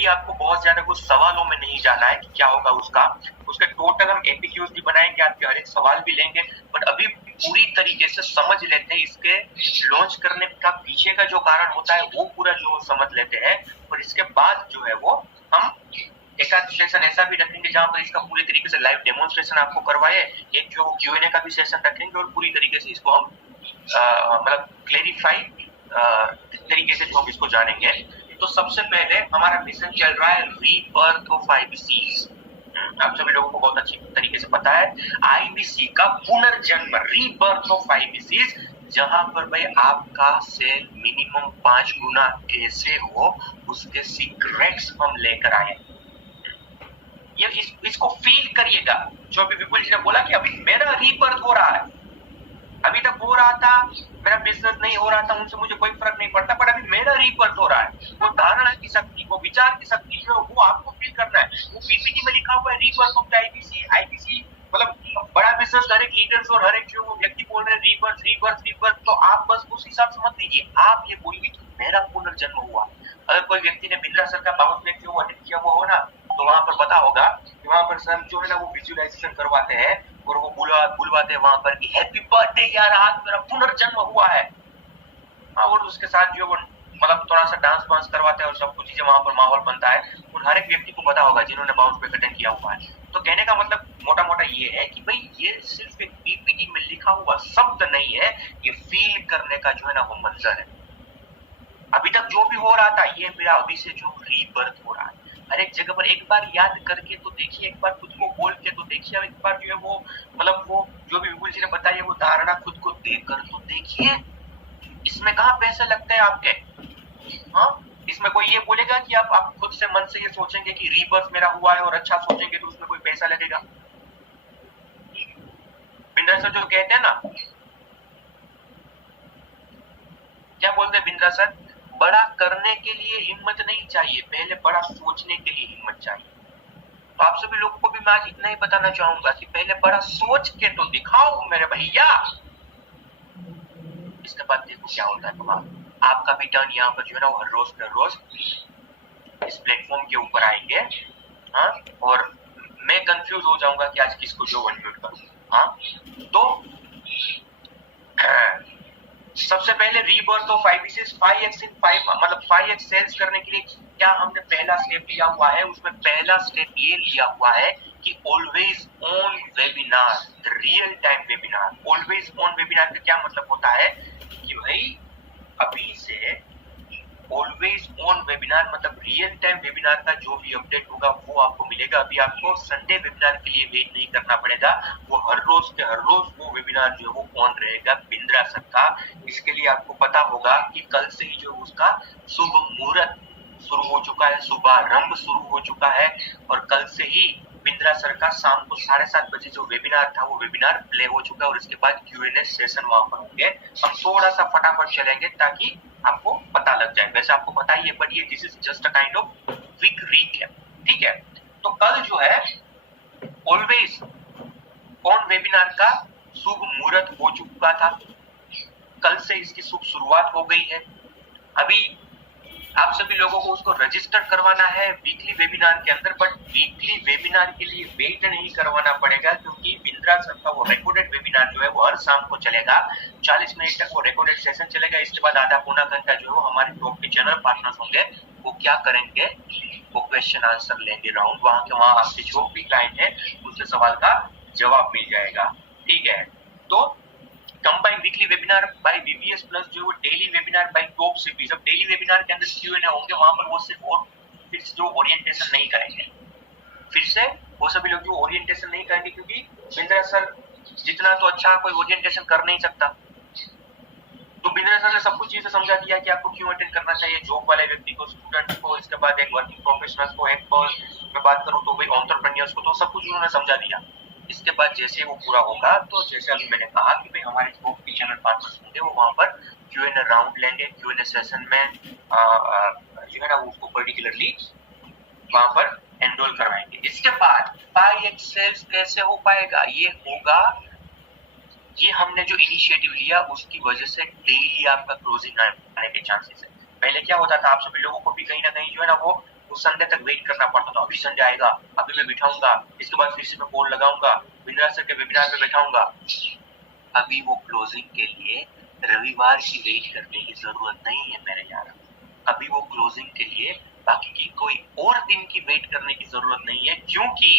Daily आपको बहुत ज्यादा कुछ सवालों में नहीं जाना है कि क्या होगा उसके टोटल हम एपीक्यूज भी बनाएंगे, आपके हर एक सवाल भी लेंगे, बट अभी पूरी तरीके से समझ लेते हैं इसके लॉन्च करने का पीछे का जो कारण होता है वो पूरा जो समझ लेते हैं, और इसके बाद जो है वो हम एक आध सेशन ऐसा भी रखेंगे जहां पर इसका पूरी तरीके से लाइव डेमोन्स्ट्रेशन आपको करवाए, एक जो Q&A का भी सेशन रखेंगे और पूरी तरीके से इसको हम मतलब क्लेरिफाई तरीके से हम इसको जानेंगे। तो सबसे पहले हमारा मिशन चल रहा है रीबर्थ ऑफ आईबीसी। आप सभी लोगों को बहुत अच्छी तरीके से पता है आईबीसी का पुनर्जन्म, रीबर्थ ऑफ आईबीसी, जहां पर भाई आपका सेल मिनिमम 5 गुना कैसे हो उसके सीक्रेट्स हम लेकर आए। ये इसको फील करिएगा, जो अभी विपुल जी ने बोला कि अभी मेरा रीबर्थ हो रहा है, अभी तक हो रहा था, मेरा बिजनेस नहीं हो रहा था, उनसे मुझे कोई फर्क नहीं पड़ता, पर अभी मेरा रीबर्थ हो रहा है। वो धारणा की शक्ति, वो विचार की शक्ति जो वो आपको फील करना है। वो पीपीटी में लिखा हुआ है रीबर्थ ऑफ आईबीसी, आईबीसी मतलब बड़ा बिजनेस, हर एक लीडर्स और हर एक जो व्यक्ति बोल रहे हैं रीबर्थ रीबर्थ रीबर्थ, तो आप बस उस हिसाब से मत लीजिए, आप ये बोलिए कि मेरा पुनर्जन्म हुआ। अगर कोई व्यक्ति ने बिंद्रा सर का बाउंस बैक किया हुआ हो ना, तो वहां पर पता होगा कि वहां पर सर जो है ना वो विजुअलाइजेशन करवाते हैं और वो बुलवाते हैं वहां पर कि हैप्पी बर्थडे यार, आज मेरा पुनर्जन्म हुआ है। हाँ, और उसके साथ जो वो मतलब थोड़ा सा डांस वांस करवाते हैं और सब कुछ चीजें वहां पर माहौल बनता है, और हर एक व्यक्ति को पता होगा जिन्होंने बाउंस बैक अटेंड किया हुआ है। तो कहने का मतलब मोटा मोटा ये है कि भाई ये सिर्फ एक पीपीटी में लिखा हुआ शब्द नहीं है, ये फील करने का जो है ना वो मंजर है। अभी तक जो भी हो रहा था ये मेरा अभी से जो रीबर्थ हो रहा है, हर एक जगह पर एक बार याद करके तो देखिए, एक बार खुद को बोल के तो देखिए, एक बार जो है वो मतलब वो जो भी विपुल जी ने बताया वो धारणा खुद को देख कर तो देखिए। इसमें कहाँ पैसे लगते हैं आपके? हाँ, इसमें कोई ये बोलेगा कि आप खुद से मन से ये सोचेंगे कि रीबर्थ मेरा हुआ है और अच्छा सोचेंगे तो उसमें कोई पैसा लगेगा? बिंद्रा सर जो कहते हैं ना, क्या बोलते हैं बिंद्रा सर, बड़ा करने के लिए हिम्मत नहीं चाहिए, पहले बड़ा सोचने के लिए हिम्मत चाहिए। तो आप सभी लोगों को भी मैं आज इतना ही बताना चाहूंगा कि पहले बड़ा सोच के तो दिखाओ मेरे भैया, इसके बाद देखो क्या होता है तुम्हारा। आपका भी टर्न यहाँ पर जो है ना हर रोज इस प्लेटफॉर्म के ऊपर आएंगे। हाँ, और मैं कंफ्यूज हो जाऊंगा कि आज किसको जो अनम्यूट करूं। हाँ, तो सबसे पहले रीबर्थ ऑफ आईबीसी 5x इन 5 मतलब 5x सेल्स करने के लिए क्या हमने पहला स्टेप लिया हुआ है? उसमें पहला स्टेप ये लिया हुआ है कि always on webinar, real time webinar. Always on webinar का क्या मतलब होता है कि भाई अभी से ऑलवेज ऑन वेबिनार मतलब रियल टाइम वेबिनार का जो भी अपडेट होगा वो आपको मिलेगा। अभी आपको संडे वेबिनार के लिए वेट नहीं करना पड़ेगा, वो हर रोज के हर रोज वो वेबिनार जो है वो ऑन रहेगा बिंद्रा सर का। इसके लिए आपको पता होगा कि कल से ही जो उसका शुभ मुहूर्त शुरू हो चुका है, शुभारंभ शुरू हो चुका है, और कल से ही बिंद्रा सर का शाम को 7:30 बजे जो वेबिनार था वो वेबिनार प्ले हो चुका है, और इसके बाद Q&A सेशन वहां पर होंगे। हम थोड़ा सा फटाफट चलेंगे ताकि आपको पता लग जाए, वैसे आपको पता ही है, बट ये this is just a kind of quick recap, ठीक है? तो कल जो है ऑलवेज ऑन वेबिनार का शुभ मुहूर्त हो चुका था, कल से इसकी शुभ शुरुआत हो गई है। अभी आप सभी लोगों को उसको रजिस्टर करवाना है वीकली वेबिनार के अंदर, बट वीकली वेबिनार के लिए वेट नहीं करवाना पड़ेगा, क्योंकि बिंद्रा सर का वो रिकॉर्डेड वेबिनार जो है वो हर शाम को चलेगा, 40 मिनट तक वो रिकॉर्डेड सेशन चलेगा। इसके बाद आधा पौना घंटा जो है वो हमारे टॉप के चैनल पार्टनर्स होंगे, वो क्या करेंगे, वो क्वेश्चन आंसर लेंगे राउंड, वहां के वहां आपके जो भी क्लाइंट है उसके सवाल का जवाब मिल जाएगा, ठीक है? तो combined weekly webinar by VBS plus जो वो daily webinar by top CPs. अब डेली वेबिनार के अंदर Q&A होंगे, वहां पर वो सिर्फ और फिर जो ओरिएंटेशन नहीं करेंगे, फिर से वो सभी लोग जो ओरिएंटेशन नहीं करेंगे, क्योंकि बिंद्रा सर जितना तो अच्छा कोई ओरिएंटेशन कर नहीं सकता। तो बिंद्रा सर ने सब कुछ चीजें समझा दिया कि आपको क्यों अटेंड करना चाहिए, जॉब वाले व्यक्ति को, स्टूडेंट को, इसके बाद एक वर्किंग प्रोफेशनल्स को, एक मैं बात करूं तो भाई एंटरप्रेन्योर्स को, तो सब कुछ उन्होंने समझा दिया। इसके बाद जैसे वो पूरा होगा तो जैसे अभी मैंने कहा कि भाई हमारे जो भी चैनल पार्टनर्स होंगे वो वहां पर Q&A राउंड लेंगे, Q&A सेशन में जो है ना उसको पर्टिकुलरली वहां पर एनरोल करवाएंगे। इसके बाद 5x सेल्स कैसे हो पाएगा? ये होगा, ये हमने जो इनिशिएटिव लिया उसकी वजह से डेली आपका क्लोजिंग आने के चांसेस है। पहले क्या होता था, आप सभी लोगों को भी कहीं ना कहीं जो है ना वो वो संडे तक वेट करना पड़ता था। अभी संडे आएगा, अभी मैं बिठाऊंगा, इसके बाद फिर से मैं कॉल लगाऊंगा, बिंद्रा सर के वेबिनार पे बैठाऊंगा। अभी वो क्लोजिंग के लिए रविवार की वेट करने की जरूरत नहीं है मेरे यार। अभी वो क्लोजिंग के लिए बाकी की कोई और दिन की वेट करने की जरूरत नहीं है, क्योंकि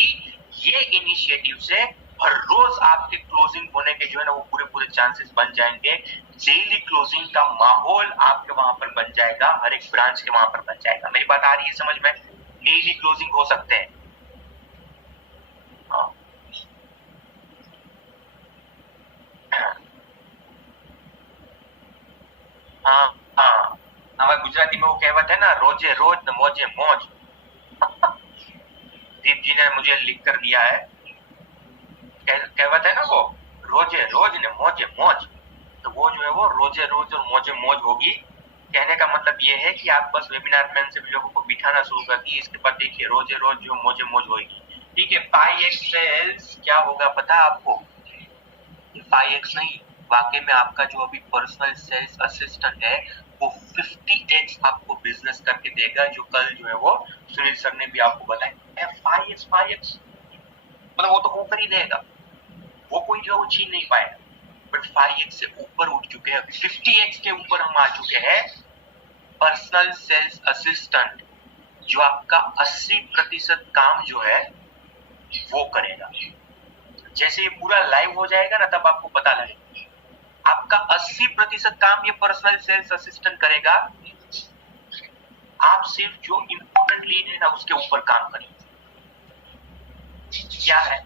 ये इनिशिएटिव से हर रोज आपके क्लोजिंग होने के जो है ना वो पूरे चांसेस बन जाएंगे। डेली क्लोजिंग का माहौल आपके वहां पर बन जाएगा, हर एक ब्रांच के वहां पर बन जाएगा। मेरी बात आ रही है समझ में? डेली क्लोजिंग हो सकते हैं। हाँ हाँ हाँ, हमारे गुजराती में वो कहावत है ना, रोजे रोज न मौजे मौज। दीप जी ने मुझे लिख कर दिया है, कहावत है ना वो, रोजे रोज ने मौजे मौज। तो वो जो है वो रोजे रोज और मौजे मौज होगी। कहने का मतलब ये है कि आप बस वेबिनार में से लोगों को बिठाना शुरू कर दिए, इसके बाद देखिए रोजे रोज जो मौजे मौज होगी। ठीक है, 5x सेल्स क्या होगा पता है आपको? 5x नहीं, वाकई में आपका जो अभी पर्सनल सेल्स असिस्टेंट है वो 50x आपको बिजनेस करके देगा, जो कल जो है वो सुनील सर ने भी आपको बताया। 5x मतलब वो तो ऊपर ही देगा, वो कोई जो छीन नहीं पाएगा। बट 5x से ऊपर उठ चुके हैं, 50x के ऊपर हम आ चुके हैं। पर्सनल सेल्स असिस्टेंट जो आपका 80% काम जो है वो करेगा। जैसे ये पूरा लाइव हो जाएगा ना तब आपको पता लगेगा। आपका 80% काम ये पर्सनल सेल्स असिस्टेंट करेगा। आप सिर्फ जो इंपॉर्टेंट लीड है ना उसके ऊपर काम करिए। क्या है,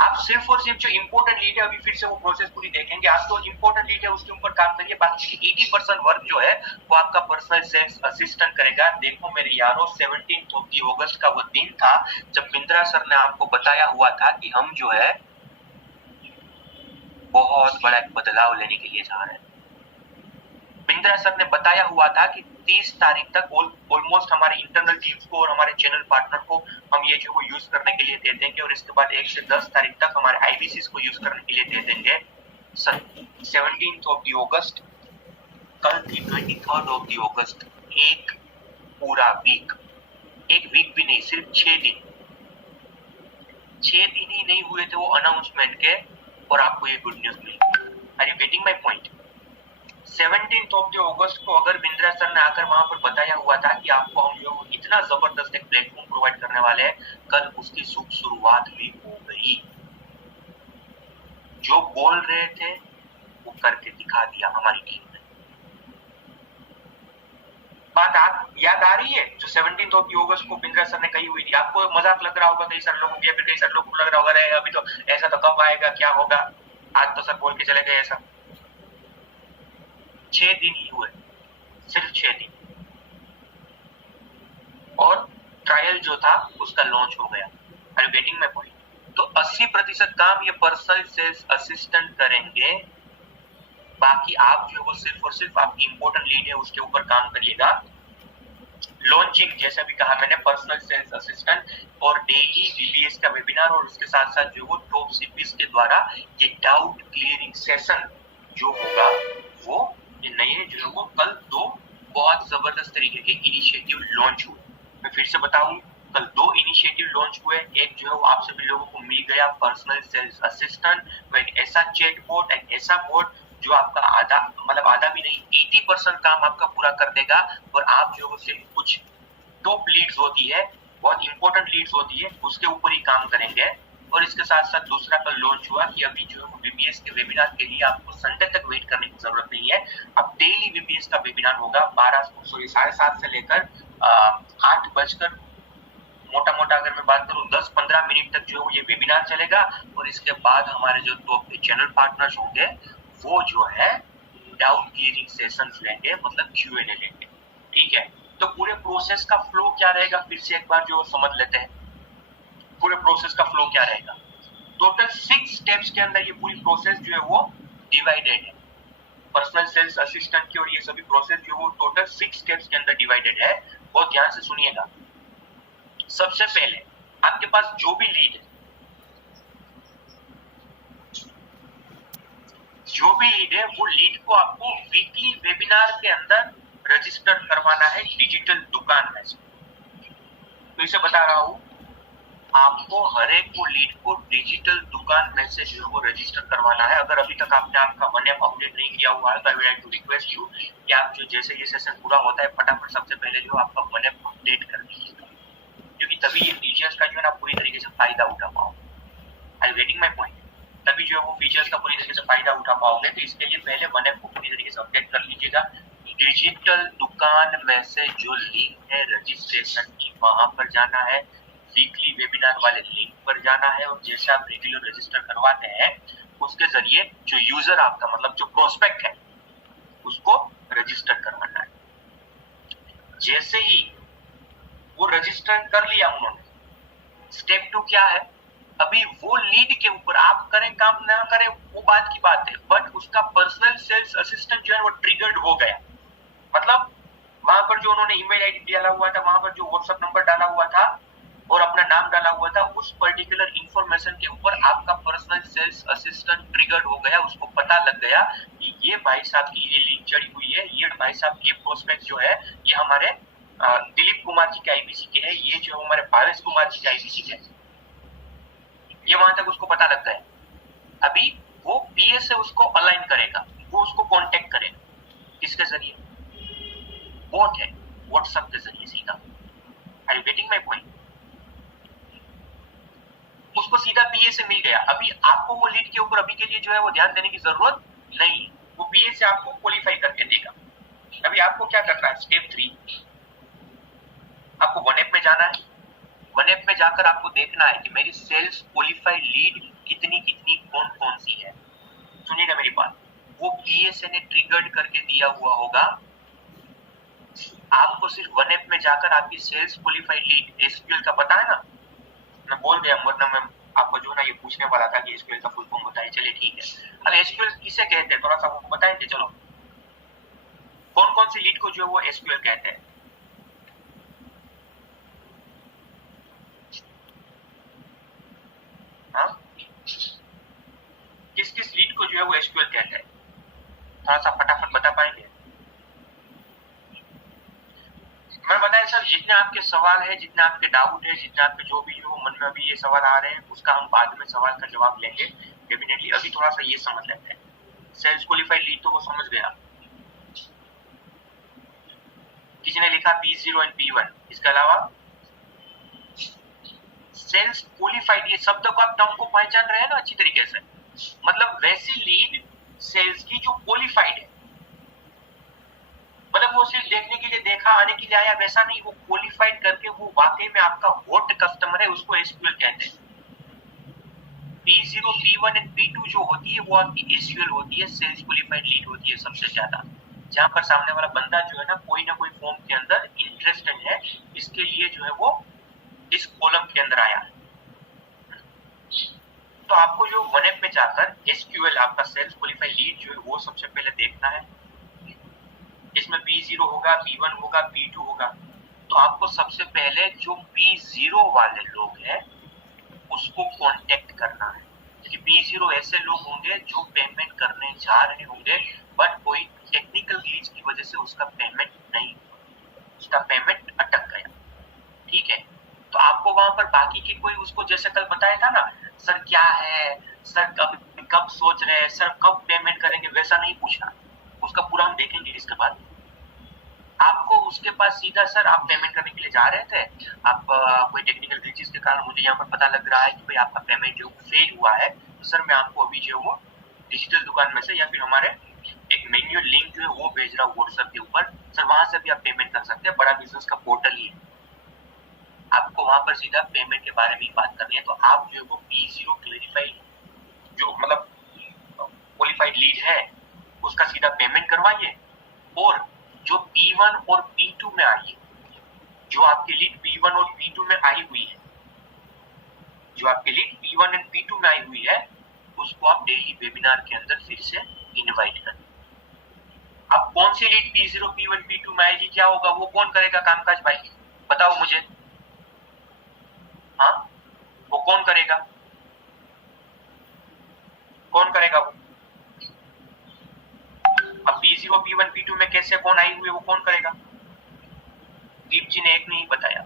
आप सिर्फ और सिर्फ जो इंपॉर्टेंट लीड है, अभी फिर से वो प्रोसेस पूरी देखेंगे, आप जो इंपॉर्टेंट लीड है उसके ऊपर काम करिए। बाकी 80% वर्क जो है वो आपका पर्सनल सेल्स असिस्टेंट करेगा। देखो मेरे यारों, 17 अगस्त का वो दिन था जब बिंद्रा सर ने आपको बताया हुआ था कि हम जो है बहुत बड़ा एक बदलाव लेने के लिए जा रहे हैं। बिंद्रा सर ने बताया हुआ था कि 30 तारीख तक ऑलमोस्ट हमारे इंटरनल टीम्स को और हमारे चैनल पार्टनर को हम ये जो यूज करने के लिए दे देंगे, और इसके बाद 1 से 10 तारीख तक हमारे आईबीसीस को यूज करने के लिए दे देंगे। 17 अगस्त, कल थी 23 अगस्त। एक पूरा वीक, एक वीक भी नहीं, सिर्फ 6 दिन, 6 दिन ही नहीं हुए थे वो अनाउंसमेंट के, और आपको ये गुड न्यूज मिली। Are you getting my point? 17 अगस्त को अगर बिंद्रा सर ने आकर वहां पर बताया हुआ था कि आपको हम जो इतना जबरदस्त एक प्लेटफॉर्म प्रोवाइड करने वाले हैं, कल उसकी शुरुआत भी हो गई। जो बोल रहे थे वो करके दिखा दिया हमारी टीम ने। बात आप याद आ रही है जो 17 अगस्त को बिंद्रा सर ने कही हुई थी? आपको मजाक लग रहा होगा कई सारे लोगों को, या फिर कई सारे लोगों को लग रहा होगा अरे अभी तो ऐसा तो कब आएगा, क्या होगा? आज तो सर बोल के चले गए ऐसा। 6 दिन ही हुए, सिर्फ 6 दिन, और ट्रायल जो था उसका लॉन्च हो गया। Are you getting my point? तो 80% काम ये पर्सनल सेल्स असिस्टेंट करेंगे। बाकी आप जो वो सिर्फ और सिर्फ आपकी इंपॉर्टेंट लीड है उसके ऊपर काम करिएगा। लॉन्चिंग जैसा भी कहा मैंने, पर्सनल सेल्स असिस्टेंट और डेली वीबीएस का वेबिनार, और उसके साथ साथ जो वो टॉप सीपीएस के द्वारा ये डाउट क्लियरिंग सेशन जो होगा वो नए जो है वो कल 2 बहुत जबरदस्त तरीके के इनिशिएटिव लॉन्च हुए। मैं फिर से बताऊं, कल 2 इनिशिएटिव लॉन्च हुए। एक जो है वो आप सभी लोगों को मिल गया पर्सनल सेल्स असिस्टेंट, वो एक ऐसा चैट बोट, एक ऐसा बोट जो आपका आधा मतलब आधा भी नहीं 80% काम आपका पूरा कर देगा, और आप जो सिर्फ कुछ टॉप लीड्स होती है, बहुत इंपॉर्टेंट लीड्स होती है, उसके ऊपर ही काम करेंगे। और इसके साथ साथ दूसरा कल लॉन्च हुआ कि अभी जो है वीबीएस के वेबिनार के लिए आपको संडे तक वेट करने की जरूरत नहीं है। अब डेली वीबीएस का वेबिनार होगा 7:30 से लेकर 8 बजकर मोटा मोटा अगर मैं बात करूं 10-15 मिनट तक जो ये वेबिनार चलेगा। और इसके बाद हमारे जो टॉप चैनल पार्टनर्स होंगे वो जो है डाउट क्लियरिंग सेशंस लेंगे, मतलब क्यूएनए लेंगे। ठीक है, तो पूरे प्रोसेस का फ्लो क्या रहेगा फिर से एक बार जो समझ लेते हैं। पूरे प्रोसेस का फ्लो क्या रहेगा? टोटल 6 स्टेप्स के अंदर ये पूरी प्रोसेस जो है वो डिवाइडेड है। पर्सनल सेल्स असिस्टेंट की और ये सभी प्रोसेस जो वो टोटल 6 स्टेप्स के अंदर डिवाइडेड है। बहुत ध्यान से सुनिएगा। सबसे पहले आपके पास जो भी लीड है, वो लीड को आपको वीकली वेबिनार के अंदर रजिस्टर करवाना है डिजिटल दुकान में। फिर से बता रहा हूँ, आपको हर एक को लीड को डिजिटल दुकान में से जो है वो रजिस्टर करवाना है। अगर अभी तक आपने आपका वन ऐप अपडेट नहीं किया हुआ है तो I would like to request you कि आप जो जैसे ये सेशन पूरा होता है फटाफट सबसे पहले जो आपका वन ऐप अपडेट कर दीजिएगा, क्योंकि तभी ये फीचर्स का जो है ना पूरी तरीके से फायदा उठा पाओगे। I getting my point? तभी जो है वो फीचर्स का पूरी तरीके से फायदा उठा पाओगे। तो इसके लिए पहले वन ऐप को पूरी तरीके से अपडेट कर लीजिएगा। डिजिटल दुकान में से जो लिंक है रजिस्ट्रेशन की, वहां पर जाना है, वीकली वेबिनार वाले लिंक पर जाना है, और जैसे आप रेगुलर रजिस्टर करवाते हैं उसके जरिए जो यूजर आपका मतलब जो प्रोस्पेक्ट है उसको रजिस्टर करवाना है। जैसे ही वो रजिस्टर कर लिया उन्होंने, स्टेप 2 क्या है, अभी वो लीड के ऊपर आप करें काम ना करें वो बात की बात है, बट उसका पर्सनल सेल्स असिस्टेंट जो है वो ट्रिगर्ड हो गया। मतलब वहां पर जो उन्होंने ईमेल आईडी डाला हुआ था, वहां पर जो व्हाट्सएप नंबर डाला हुआ था और अपना नाम डाला हुआ था, उस पर्टिकुलर इंफॉर्मेशन के ऊपर आपका पर्सनल सेल्स असिस्टेंट ट्रिगर्ड हो गया। उसको पता लग गया कि ये भाई साहब की ये लिंक चढ़ी हुई है, ये भाई साहब के प्रोस्पेक्ट जो है ये हमारे दिलीप कुमार जी के आईबीसी के है, ये जो हमारे भावेश कुमार जी के आईबीसी के है, ये वहां तक उसको पता लग गया। अभी वो पीए से उसको अलाइन करेगा, वो उसको कांटेक्ट करेगा, किसके जरिए? बोट है, व्हाट्सएप के जरिए सीधा। Are you getting my point? उसको सीधा पीए से मिल गया। अभी आपको वो लीड के ऊपर अभी के लिए जो है वो ध्यान देने की जरूरत नहीं, वो पीए से आपको क्वालिफाई करके देगा। अभी आपको क्या करना है, स्टेप 3, आपको वन ऐप में जाना है। वन ऐप में जाकर आपको देखना है कि मेरी सेल्स क्वालिफाइड लीड कितनी कितनी कौन कौन सी है। सुनिएगा मेरी बात, वो पीएसए ने ट्रिगर्ड करके दिया हुआ होगा। आपको सिर्फ वन ऐप में जाकर आपकी सेल्स क्वालिफाइड लीड एसक्यूएल का पता है ना, मैं बोल दिया, वरना मैं आपको जो ना ये पूछने वाला था कि एसक्यूएल का फुल फॉर्म बताइए। चलिए ठीक है, अब एसक्यूएल किसे कहते हैं थोड़ा सा वो बताएंगे। चलो, कौन कौन सी लीड को जो है वो एसक्यूएल कहते हैं? हाँ, किस किस लीड को जो है वो एसक्यूएल कहते हैं? थोड़ा सा फटाफट बता पाएंगे? मैं बताया सर, जितने आपके सवाल है, जितने आपके डाउट है, जितने आपके जो भी जो मन में अभी ये सवाल आ रहे हैं, उसका हम बाद में सवाल का जवाब लेंगे डेफिनेटली। अभी थोड़ा सा ये समझ लेते हैं। सेल्स क्वालिफाइड लीड तो वो समझ गया। किसी ने लिखा P0 एंड P1, इसके अलावा सेल्स क्वालिफाइड, ये शब्द को आप टर्म को पहचान रहे हैं ना अच्छी तरीके से। मतलब वैसी लीड सेल्स की जो क्वालिफाइड है, मतलब वो सिर्फ देखने के लिए देखा, आने के लिए आया, वैसा नहीं, वो क्वालिफाइड करके वो वाकई में आपका हॉट कस्टमर है, उसको एसक्यूएल कहते हैं। P0, P1 एंड P2 जो होती है वो आपकी एसक्यूएल होती है, सेल्स क्वालिफाइड लीड होती है सबसे ज्यादा, जहां पर सामने वाला बंदा जो है ना कोई फॉर्म के अंदर इंटरेस्टेड है, इसके लिए जो है वो इस कॉलम के अंदर आया। तो आपको जो वन ऐप में जाकर एसक्यूएल आपका सेल्स क्वालिफाइड लीड जो है वो सबसे पहले देखना है। इसमें P0 होगा, P1 होगा, P2 होगा। तो आपको सबसे पहले जो P0 वाले लोग हैं उसको कांटेक्ट करना है, क्योंकि P0 ऐसे लोग होंगे जो पेमेंट करने जा रहे होंगे, बट कोई टेक्निकल ग्लिच की वजह से उसका पेमेंट नहीं, उसका पेमेंट अटक गया। ठीक है, तो आपको वहां पर बाकी के कोई उसको जैसे कल बताया था ना, सर क्या है, सर कब सोच रहे हैं, सर कब पेमेंट करेंगे, वैसा नहीं पूछना। उसका पूरा हम देखेंगे इसके बाद। आपको उसके पास सीधा, सर आप पेमेंट करने के लिए जा रहे थे, आप कोई टेक्निकल ग्लिचेस के कारण मुझे यहाँ पर पता लग रहा है कि भाई आपका पेमेंट जो फेल हुआ है, तो सर मैं आपको अभी जो वो डिजिटल दुकान में से या फिर हमारे एक मैन्युअल लिंक जो है वो भेज रहा हूँ व्हाट्सएप के ऊपर, सर वहां से भी आप पेमेंट कर सकते हैं, बड़ा बिजनेस का पोर्टल ही है। आपको वहां पर सीधा पेमेंट के बारे में बात करनी है। तो आप जो है वो P0 क्लेरिफाइड जो मतलब क्वालिफाइड लीड है उसका सीधा पेमेंट करवाइए, और जो P1 और P2 में आई है, जो आपकी लीड P1 और P2 में आई हुई है, जो आपकी लीड P1 और P2 में आई हुई है, उसको आप डेली वेबिनार के अंदर फिर से इनवाइट करें। अब कौन सी लीड P0, P1, P2 में आएगी, क्या होगा, वो कौन करेगा कामकाज भाई, बताओ मुझे। हाँ, वो कौन करेगा, कौन करेगा वो? अब P0, P1, P2 में कैसे कौन आई हुई है, वो कौन करेगा? दीप जी ने एक नहीं बताया।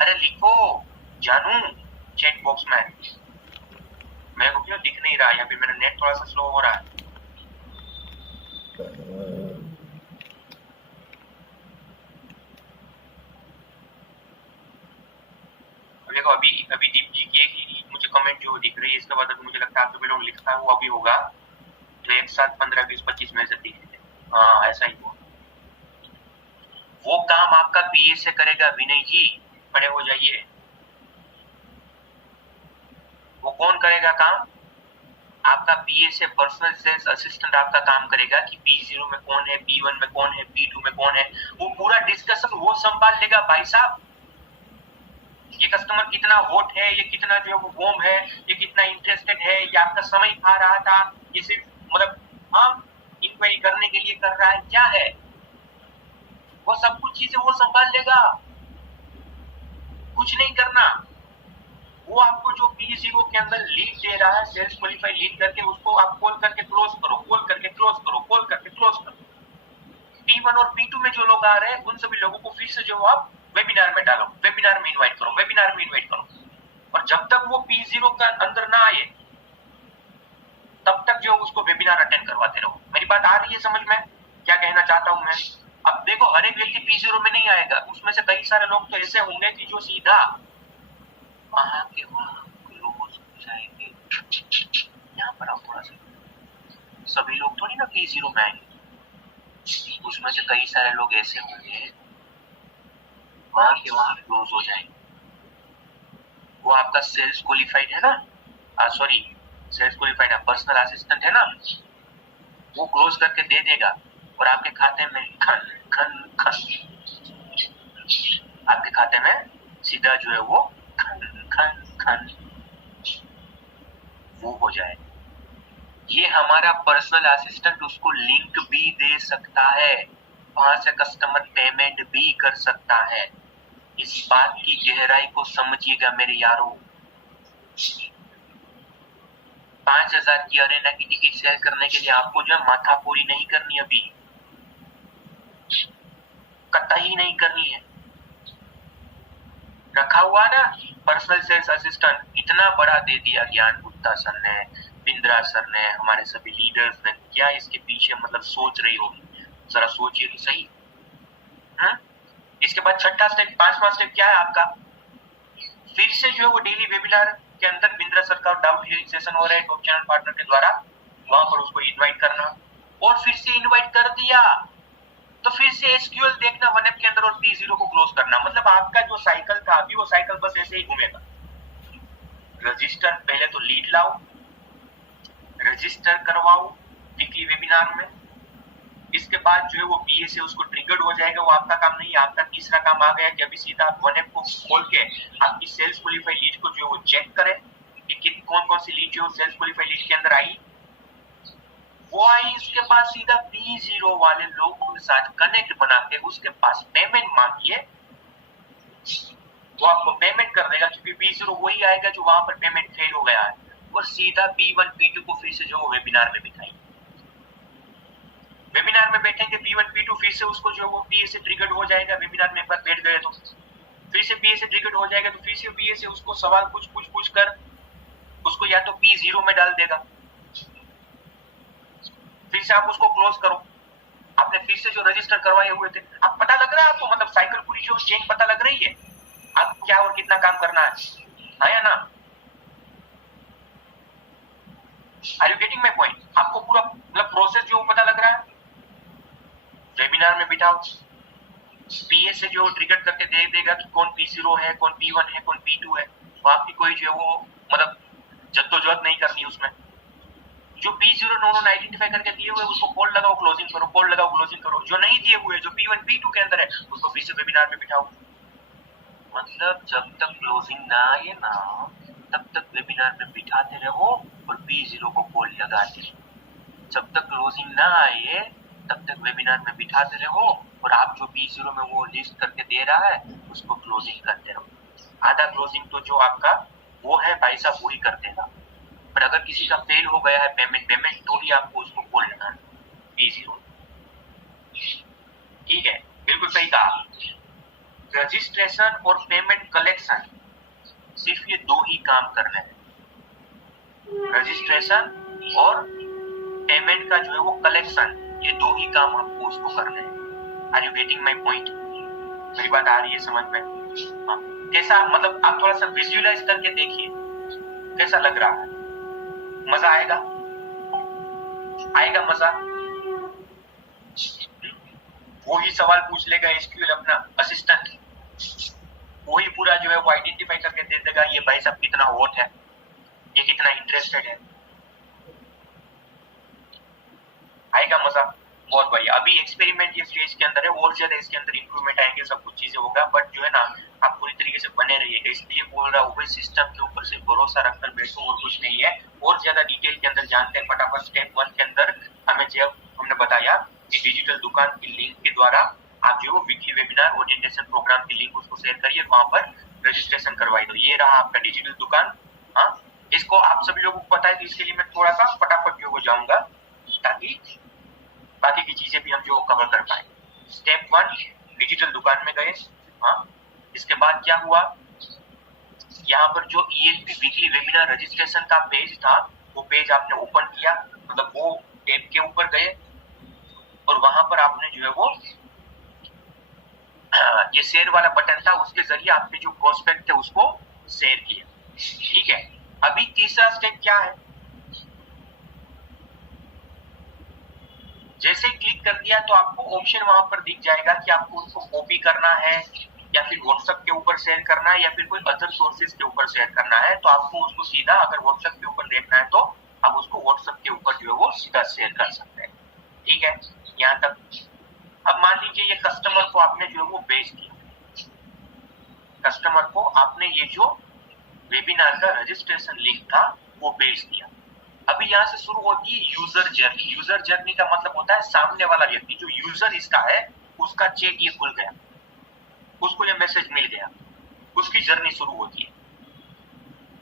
अरे लिखो जानू चैट बॉक्स में। मेरे को क्यों दिख नहीं रहा, या फिर मेरा नेट थोड़ा सा स्लो हो रहा है? देखो अभी अभी दीप जी की एक मुझे कमेंट जो दिख रही है, इसके बाद मुझे लगता है आप सभी लोग लिखता है वो अभी होगा, तो एक साथ 15 20 25 में से दिख रहे थे। हाँ ऐसा ही हुआ। वो काम आपका पीए से करेगा विनय जी, खड़े हो जाइए। वो कौन करेगा काम? आपका पीए से पर्सनल सेल्स असिस्टेंट आपका काम करेगा कि P0 में कौन है, P1 में कौन है, P2 में कौन है, वो पूरा डिस्कशन वो संभाल लेगा भाई साहब। ये कस्टमर कितना हॉट है, ये कितना जो है वो वार्म है, ये कितना इंटरेस्टेड है, ये आपका समय खा रहा था, ये सिर्फ मतलब हाँ इंक्वायरी करने के लिए कर रहा है, क्या है वो सब कुछ चीजें वो संभाल लेगा, कुछ नहीं करना। वो आपको जो P0 के अंदर लीड दे रहा है, सेल्स क्वालिफाई लीड करके, उसको आप कॉल करके क्लोज करो, कॉल करके क्लोज करो, कॉल करके क्लोज करो। P1 और P2 में जो लोग आ रहे हैं उन सभी लोगों को फिर से जो आप वेबिनार में डालो, वेबिनार में इनवाइट करो, वेबिनार में इनवाइट करो। और जब तक वो P0 का अंदर ना आए तब तक जो उसको वेबिनार अटेंड करवाते रहो। मेरी बात आ रही है समझ में क्या कहना चाहता हूं मैं? अब देखो हर एक व्यक्ति P0 में नहीं आएगा, उसमें से कई सारे लोग तो ऐसे होंगे कि जो सीधा वहां के वहां क्लोज हो जाएंगे। यहाँ पर आप थोड़ा सा, सभी लोग थोड़ी ना P0 में आएंगे, उसमें से कई सारे लोग ऐसे होंगे वहां के वहां क्लोज हो जाएंगे। वो आपका सेल्स क्वालिफाइड है ना, सॉरी सेल्स क्वालिफाइड है, पर्सनल असिस्टेंट है ना, वो क्लोज करके दे देगा और आपके खाते में खन खन खन, आपके खाते में सीधा जो है वो खन खन खन वो हो जाए। ये हमारा पर्सनल असिस्टेंट उसको लिंक भी दे सकता है, वहां से कस्टमर पेमेंट भी कर सकता है। इस बात की गहराई को समझिएगा मेरे यारों। 5000 की अरेना की टिकट सेल करने के लिए आपको जो है माथापूरी नहीं करनी, अभी कतई नहीं करनी है। रखा हुआ ना पर्सनल सेल्स असिस्टेंट, इतना बड़ा दे दिया ज्ञान गुप्ता सर ने, बिंद्रा सर ने, हमारे सभी लीडर्स ने, क्या इसके पीछे मतलब सोच रही होगी, जरा सोचिए तो सही। इसके बाद छठा स्टेप, 5वां स्टेप क्या है आपका? फिर से जो है वो डेली वेबिनार के अंदर बिंद्रा सर का डाउट क्लियरिंग सेशन हो रहा है टॉप चैनल पार्टनर के द्वारा, वहां पर उसको इनवाइट करना। और फिर से इनवाइट कर दिया तो फिर से एसक्यूएल देखना 1 के अंदर और P0 को क्लोज करना। मतलब आपका जो साइकिल था अभी वो साइकिल बस ऐसे ही घूमेगा। रजिस्टर पहले तो लीड लाओ, रजिस्टर करवाओ वीकली वेबिनार में, इसके बाद जो है वो पीए से उसको ट्रिगर्ड हो जाएगा, वो आपका काम नहीं है। आपका तीसरा काम आ गया कि अभी सीधा आप 1 को खोल के आपकी सेल्स क्वालिफाई लीड को जो है वो चेक करें कि कौन कौन सी लीड जो सेल्स क्वालिफाई लीड के अंदर आई, वो आई उसके पास सीधा P0 वाले लोगों के साथ कनेक्ट बना के उसके पास पेमेंट मांगिए, वो आपको पेमेंट कर देगा, क्योंकि P0 वही आएगा जो वहां पर पेमेंट फेल हो गया है, और सीधा P1 P2 को फिर से जो वेबिनार में बिठाएंगे। वेबिनार में बैठेंगे P1 P2, फिर से उसको जो वो पीए से ट्रिगर्ड हो जाएगा। वेबिनार में एक बार बैठ गए तो फिर से पीए से ट्रिगर्ड हो जाएगा, तो फिर से पीए से उसको सवाल पूछ कर उसको या तो P0 में डाल देगा, फिर से आप उसको क्लोज करो। आपने फिर से जो रजिस्टर करवाए हुए थे, आप पता लग रहा है आपको, मतलब साइकिल पूरी जो चेन पता लग रही है आपको क्या और कितना काम करना है या ना? Are you getting my point? आपको पूरा मतलब प्रोसेस जो पता लग रहा है। वेबिनार में बिठाओ, पीए से जो ट्रिगर करके दे देगा कि कौन P0 है, कौन P1 है, कौन P2 है। वो आपकी कोई जो है वो मतलब जद्दोजहद नहीं करनी उसमें। जो P0 उन्होंने आइडेंटिफाई करके दिए हुए उसको कॉल लगाओ क्लोजिंग करो, कॉल लगाओ क्लोजिंग करो। जो नहीं दिए हुए जो P1 P2 के अंदर है उसको फिर से वेबिनार में बिठाओ। मतलब जब तक क्लोजिंग ना आए ना तब तक वेबिनार में बिठाते रहो और P0 को कॉल लगाते रहो। जब तक क्लोजिंग ना आए तब तक वेबिनार में बिठाते रहो और आप जो P0 में वो लिस्ट करके दे रहा है उसको क्लोजिंग करते रहो। आधा क्लोजिंग तो जो आपका वो है भाई साहब वही कर देगा, पर अगर किसी का फेल हो गया है पेमेंट तो ही आपको उसको कॉल लगाना P0। ठीक है, बिल्कुल सही कहा। रजिस्ट्रेशन और पेमेंट कलेक्शन, सिर्फ ये दो ही काम करने हैं, रजिस्ट्रेशन और पेमेंट का जो है वो कलेक्शन, ये दो ही काम आपको उसको करने हैं। Are you getting my point? मेरी बात आ रही है समझ में? हाँ। कैसा, मतलब आप थोड़ा सा विजुअलाइज करके देखिए कैसा लग रहा है, मजा आएगा? आएगा मजा? वही सवाल पूछ लेगा एसक्यूएल अपना असिस्टेंट, वही पूरा जो है वो आइडेंटिफाई करके दे देगा, ये भाई साहब कितना हॉट है, ये कितना इंटरेस्टेड है। आएगा मजा? बहुत बढ़िया। अभी एक्सपेरिमेंट ये स्टेज के अंदर है, और ज्यादा इसके अंदर इंप्रूवमेंट आएंगे, सब कुछ चीजें होगा, बट जो है ना आप पूरी तरीके से बने रहिएगा। इसलिए बोल रहा हूँ सिस्टम के ऊपर से भरोसा रखकर बैठो और कुछ नहीं है। और ज्यादा डिटेल के अंदर जानते हैं फटाफट। स्टेप 1 के अंदर हमें जब हमने बताया कि डिजिटल दुकान की लिंक के द्वारा आप जो वीकली वेबिनार ओरिएंटेशन प्रोग्राम की लिंक उसको शेयर करिए, वहां पर रजिस्ट्रेशन करवाई दो। ये रहा आपका डिजिटल दुकान। हाँ, इसको आप सभी लोगों को पता है, तो इसके लिए मैं थोड़ा सा फटाफट जो जाऊंगा ताकि बाकी की चीजें भी हम जो कवर कर पाए। स्टेप 1 डिजिटल दुकान में गए। हाँ, इसके बाद क्या हुआ, यहाँ पर जो ELP वीकली वेबिनार रजिस्ट्रेशन का पेज था, वो पेज आपने ओपन किया, मतलब वो टैब के ऊपर गए और वहां पर आपने जो है वो ये शेयर वाला बटन था, उसके जरिए आपके जो प्रोस्पेक्ट थे उसको शेयर किया। ठीक है, अभी तीसरा स्टेप क्या है, जैसे क्लिक कर दिया तो आपको ऑप्शन वहां पर दिख जाएगा कि आपको उसको कॉपी करना है या फिर व्हाट्सएप के ऊपर शेयर करना है या फिर कोई अदर सोर्सेज के ऊपर शेयर करना है। तो आपको उसको सीधा, अगर व्हाट्सएप के ऊपर देखना है तो आप उसको व्हाट्सएप के ऊपर जो है वो सीधा शेयर कर सकते हैं। ठीक है, यहाँ तक। अब मान लीजिए ये कस्टमर को आपने जो है वो भेज दिया, कस्टमर को आपने ये जो वेबिनार का रजिस्ट्रेशन लिंक था वो भेज दिया। अभी यहाँ से शुरू होती है यूजर जर्नी। यूजर जर्नी का मतलब होता है सामने वाला व्यक्ति, जो यूजर इसका है, उसका चेक ये खुल गया, उसको ये मैसेज मिल गया, उसकी जर्नी शुरू होती है।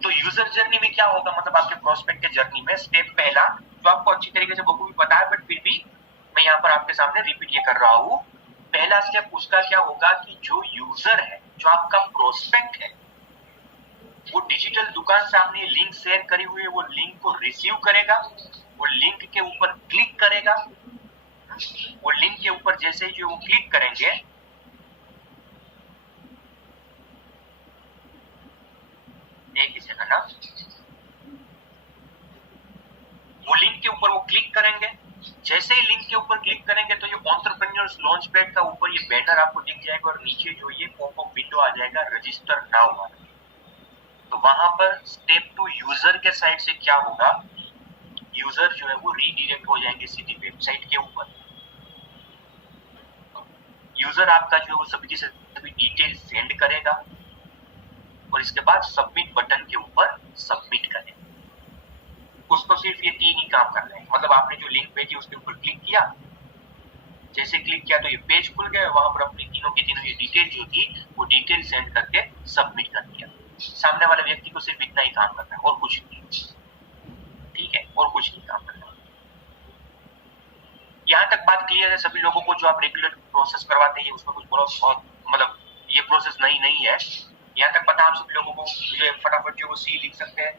तो यूजर जर्नी में क्या होगा, मतलब आपके प्रोस्पेक्ट के जर्नी में स्टेप पहला, जो आपको अच्छी तरीके से बखूबी पता है, बट फिर भी मैं यहाँ पर आपके सामने रिपीट ये कर रहा हूँ। पहला स्टेप उसका क्या होगा कि जो यूजर है, जो आपका प्रोस्पेक्ट है, वो डिजिटल दुकान से आपने लिंक शेयर करी हुई है, वो लिंक को रिसीव करेगा, वो लिंक के ऊपर क्लिक करेगा। वो लिंक के ऊपर जैसे ही जो वो क्लिक करेंगे, एक ही सेकंड ना, वो लिंक के ऊपर वो क्लिक करेंगे। जैसे ही लिंक के ऊपर क्लिक करेंगे तो ये एंटरप्रेन्योर्स लॉन्च पैड का ऊपर ये बैनर आपको दिख जाएगा और नीचे जो ये पॉपअप विंडो आ जाएगा रजिस्टर नाउ वाला। तो वहां पर स्टेप 2 यूजर के साइड से क्या होगा, यूजर जो है वो रीडायरेक्ट हो जाएंगे सीधी वेबसाइट के ऊपर। यूजर आपका जो है वो सभी की सभी डिटेल सेंड करेगा और इसके बाद सबमिट बटन के ऊपर सबमिट करेगा। उसको सिर्फ ये 3 ही काम करना है, मतलब आपने जो लिंक भेजी उसके ऊपर क्लिक किया, जैसे क्लिक किया तो ये पेज खुल गया, वहां पर अपनी तीनों की तीनों ये डिटेल जो थी वो डिटेल सेंड करके सबमिट कर दिया। सामने वाले व्यक्ति को सिर्फ इतना ही काम करना है और कुछ नहीं। ठीक है, और कुछ नहीं काम करना। यहाँ तक बात क्लियर है सभी लोगों को? जो आप रेगुलर प्रोसेस करवाते हैं उसमें कुछ बहुत मतलब ये प्रोसेस नहीं है। यहाँ तक पता आप सभी लोगों को? जो फटाफट जो वो सी लिख सकते हैं।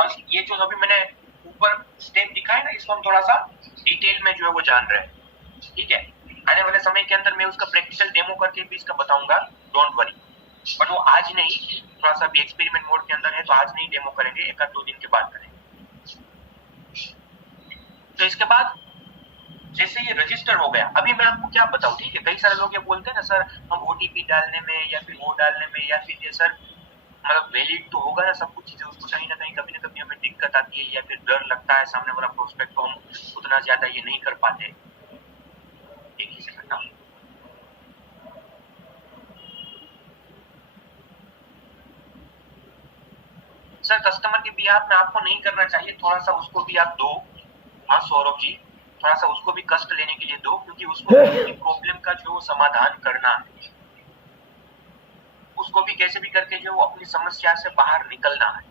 और ये जो अभी मैंने ऊपर स्टेप दिखाया ना, इसको हम थोड़ा सा डिटेल में जो है वो जान रहे हैं। ठीक है, आने वाले समय के अंदर मैं उसका प्रैक्टिकल डेमो करके भी इसका बताऊंगा, डोंट वरी। बट वो आज नहीं, थोड़ा सा भी एक्सपेरिमेंट मोड के अंदर है, तो आज नहीं डेमो करेंगे, 1-2 दिन के बाद करेंगे। तो इसके बाद जैसे ये रजिस्टर हो गया, अभी मैं आपको क्या बताऊं, ठीक है, कई सारे लोग ये बोलते हैं ना सर हम OTP डालने में या फिर वो डालने में या फिर ये सर मतलब वैलिड तो होगा ना सब कुछ चीजें, उसको कहीं ना कभी हमें दिक्कत आती है या फिर डर लगता है सामने वाला प्रोस्पेक्ट को हम उतना ज्यादा ये नहीं कर पाते। एक ही सेकंड ना, सर कस्टमर के बिहाफ में आपको नहीं करना चाहिए, थोड़ा सा उसको भी आप दो। हाँ सौरभ जी, थोड़ा सा उसको भी कष्ट लेने के लिए दो, क्योंकि उसको अपनी प्रॉब्लम का जो समाधान करना है, उसको भी कैसे भी करके जो अपनी समस्या से बाहर निकलना है।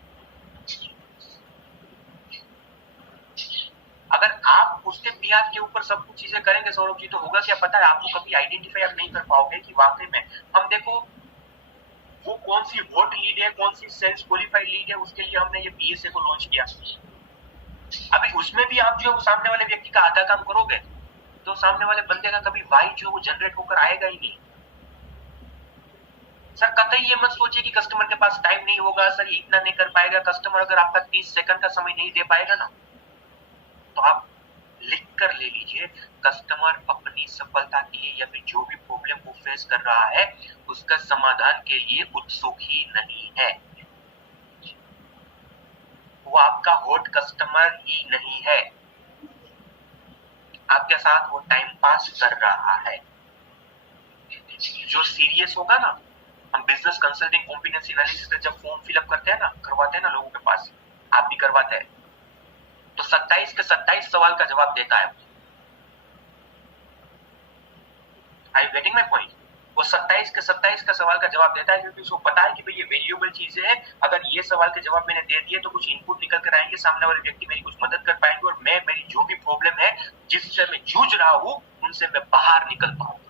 अगर आप उसके बिहाफ के ऊपर सब कुछ चीजें करेंगे सौरभ जी, तो होगा क्या पता है आपको, कभी आइडेंटिफाई आप नहीं कर पाओगे कि वाकई में हम देखो वो कौन सी हॉट लीड है, कौन सी सेल्स क्वालिफाइड लीड है, उसके लिए हमने ये पीएसए को लॉन्च किया। अभी उसमें भी आप जो सामने वाले व्यक्ति का आधा काम करोगे तो सामने वाले बंदे का कभी वाई जो वो जनरेट होकर आएगा ही नहीं। सर कतई ये मत सोचिए कि कस्टमर के पास टाइम नहीं होगा, सर ये इतना नहीं कर पाएगा। कस्टमर अगर आपका 30 सेकंड का समय नहीं दे पाएगा ना, तो आप लिख कर ले लीजिए, कस्टमर अपनी सफलता के लिए या फिर जो भी प्रॉब्लम वो फेस कर रहा है उसका समाधान के लिए उत्सुक ही नहीं है। वो आपका हॉट कस्टमर ही नहीं है, आपके साथ वो टाइम पास कर रहा है। जो सीरियस होगा ना, हम बिजनेस कंसल्टिंग कॉम्पिटेंसी एनालिसिस का जब फॉर्म फिलअप करते हैं ना, करवाते हैं ना लोगों के पास, आप भी करवाते हैं, तो 27 के 27 सवाल का जवाब देता है। आई यू गेटिंग माय पॉइंट? वो 27 के 27 का सवाल का जवाब देता है क्योंकि उसको पता है कि भाई ये वैल्यूएबल चीजें हैं, अगर ये सवाल के जवाब मैंने दे दिए तो कुछ इनपुट निकल कर आएंगे, सामने वाले व्यक्ति मेरी कुछ मदद कर पाएंगे और मैं मेरी जो भी प्रॉब्लम है जिससे मैं जूझ रहा हूँ उनसे मैं बाहर निकल पाऊंगा।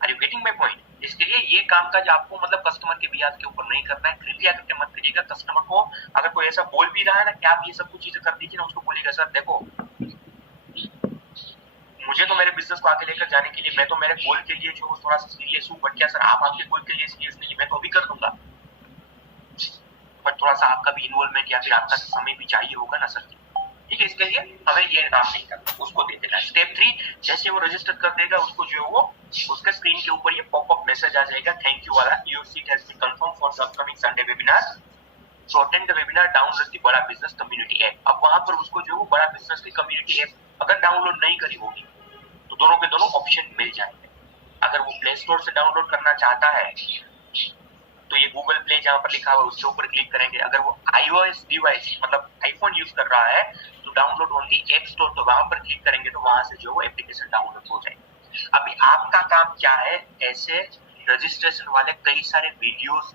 Are you getting my point? इसके लिए ये काम काज आपको मतलब कस्टमर के ब्याज के ऊपर नहीं करना है, कृपया करके मत करिएगा। कस्टमर को अगर कोई ऐसा बोल भी रहा है ना कि आप ये सब कुछ चीजें कर दीजिए ना, उसको बोलिएगा सर देखो मुझे तो मेरे बिजनेस को आगे लेकर जाने के लिए, मैं तो मेरे गोल के लिए जो थोड़ा सा सीरियस हूँ, बट क्या सर आप आपके गोल के लिए सीरियस नहीं, मैं तो अभी कर दूंगा, बट थोड़ा सा आपका भी इन्वॉल्वमेंट या फिर आपका समय भी चाहिए होगा ना सर। ठीक है, इसके लिए हमें ये काम नहीं करना, उसको दे देना। स्टेप 3, जैसे वो रजिस्टर कर देगा उसको जो है वो उसके स्क्रीन के ऊपर ये पॉपअप मैसेज आ जाएगा, थैंक यू वाला, your seat has been confirm for the upcoming Sunday webinar, so attend the webinar, download the Bada business community app. अब वहां पर उसको जो है वो बड़ा बिजनेस की कम्युनिटी ऐप अगर डाउनलोड नहीं करी होगी तो दोनों के दोनों ऑप्शन मिल जाएंगे। अगर वो प्ले स्टोर से डाउनलोड करना चाहता है तो ये गूगल प्ले जहां पर लिखा हुआ है उसके ऊपर क्लिक करेंगे। अगर वो iOS डिवाइस मतलब आईफोन यूज कर रहा है तो download on the app store, तो वहां पर क्लिक करेंगे तो वहां से जो वो एप्लीकेशन डाउनलोड हो जाएगी। अभी आपका काम क्या है, ऐसे रजिस्ट्रेशन वाले कई सारे वीडियोस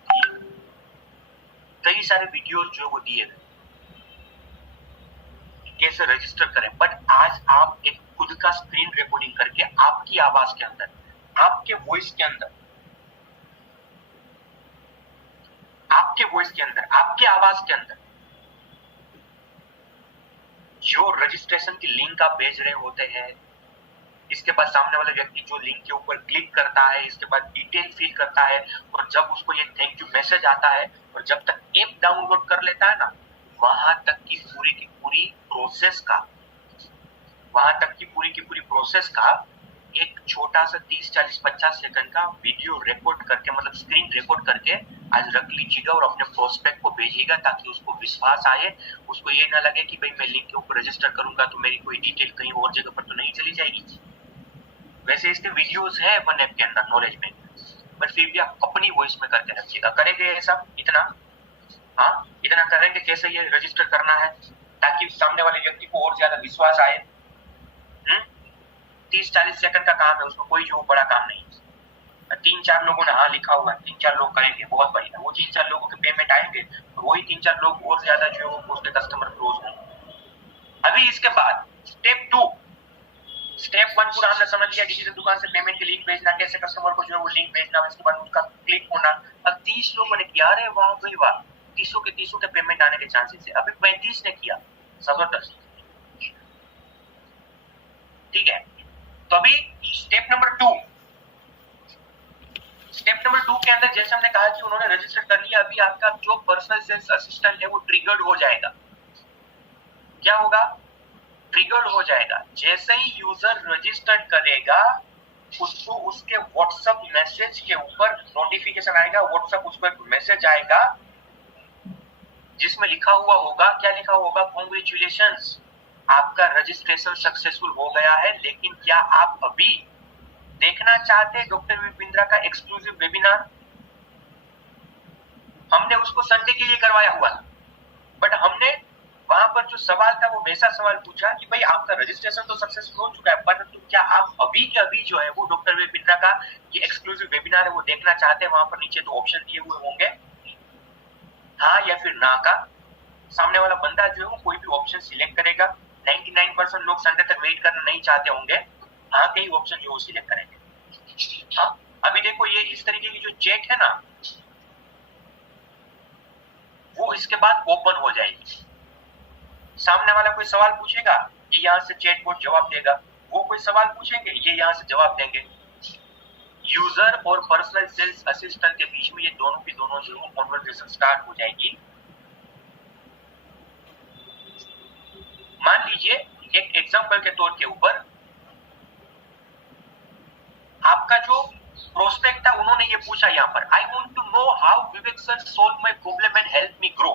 जो वो दिए गए कैसे रजिस्टर करें, बट आज आप एक खुद का स्क्रीन रिकॉर्डिंग करके आपकी आवाज के अंदर, आपके वॉइस के अंदर, आपके आवाज के अंदर जो रजिस्ट्रेशन की लिंक आप भेज रहे होते हैं, इसके बाद सामने वाला व्यक्ति जो लिंक के ऊपर क्लिक करता है, इसके बाद डिटेल फिल करता है और जब उसको ये थैंक यू मैसेज आता है और जब तक ऐप डाउनलोड कर लेता है ना, वहां तक की पूरी प्रोसेस का एक छोटा सा 30, 40, 50 सेकंड का वीडियो रिकॉर्ड करके मतलब स्क्रीन रिकॉर्ड करके आज रख लीजिएगा और अपने प्रोस्पेक्ट को भेजिएगा ताकि उसको विश्वास आए, उसको ये ना लगे कि भाई मैं लिंक के ऊपर रजिस्टर करूंगा तो मेरी कोई डिटेल कहीं और जगह पर तो नहीं चली जाएगी। वैसे इसके वीडियोस है वन ऐप के अंदर नॉलेज में, बट फिर भी आप अपनी वॉइस में करके रखिएगा। करेंगे ऐसा इतना करेंगे कैसे ये रजिस्टर करना है ताकि सामने वाले व्यक्ति को और ज्यादा विश्वास आए। 30-40 सेकंड का काम है, उसमें कोई जो बड़ा काम नहीं। 3-4 लोगों ने हाँ लिखा हुआ, 3-4 लोग करेंगे, बहुत बढ़िया। वो 3-4 लोगों के पेमेंट आएंगे, वही 3-4 लोग और ज्यादा जो उसके कस्टमर क्लोज होंगे। अभी इसके बाद स्टेप 1 पूरा हमने समझ लिया, डिजिटल दुकान से पेमेंट की लिंक भेजना, कैसे कस्टमर को जो है वो लिंक भेजना, इसके बाद उसका क्लिक होना। अब 30 लोगों ने किया, अरे वाह भाई वाह, 30 के पेमेंट आने के चांसेस है। अभी 35 ने किया, जबरदस्त, ठीक है। तो अभी स्टेप नंबर 2 के अंदर जैसे हमने कहा कि उन्होंने रजिस्टर कर लिया, अभी आपका जो पर्सनल सेल्स असिस्टेंट है वो ट्रिगर्ड हो जाएगा। क्या होगा? ट्रिगर्ड हो जाएगा। जैसे ही यूजर रजिस्टर करेगा उसको उसके व्हाट्सएप मैसेज के ऊपर नोटिफिकेशन आएगा, व्हाट्सएप उस पर मैसेज आएगा जिसमें लिखा हुआ होगा, क्या लिखा हुआ होगा, कांग्रेचुलेशंस, आपका रजिस्ट्रेशन सक्सेसफुल हो गया है। लेकिन क्या आप अभी देखना चाहते हैं डॉक्टर विपिंद्रा का एक्सक्लूसिव वेबिनार? हमने उसको संडे के लिए करवाया हुआ था, बट हमने वहां पर जो सवाल था वो वैसा सवाल पूछा कि भाई आपका रजिस्ट्रेशन तो सक्सेसफुल हो चुका है, परंतु क्या आप अभी के अभी जो है वो डॉक्टर विपिंद्रा का ये एक्सक्लूसिव वेबिनार है वो देखना चाहते हैं? वहां पर नीचे 2 ऑप्शन दिए हुए होंगे, हाँ या फिर ना का। सामने वाला बंदा जो है वो कोई भी ऑप्शन सिलेक्ट करेगा। 99% लोग संडे तक वेट करना नहीं चाहते होंगे, हाँ कई ऑप्शन जो वो सिलेक्ट करेंगे। हाँ, अभी देखो ये इस तरीके की जो चैट है ना, वो इसके बाद ओपन हो जाएगी। सामने वाला कोई सवाल पूछेगा, ये यहाँ से चैटबॉट जवाब देगा, वो कोई सवाल पूछेंगे, ये यहाँ से जवाब देंगे। यूजर और पर्सनल सेल्स असिस्टेंट के बीच में ये दोनों की दोनों जो कन्वर्सेशन स्टार्ट हो जाएगी। मान लीजिए एक एग्जांपल के तौर के ऊपर आपका जो प्रोस्पेक्ट था, उन्होंने ये पूछा यहाँ पर, I want to know how Vivek sir solve my problem and help me grow.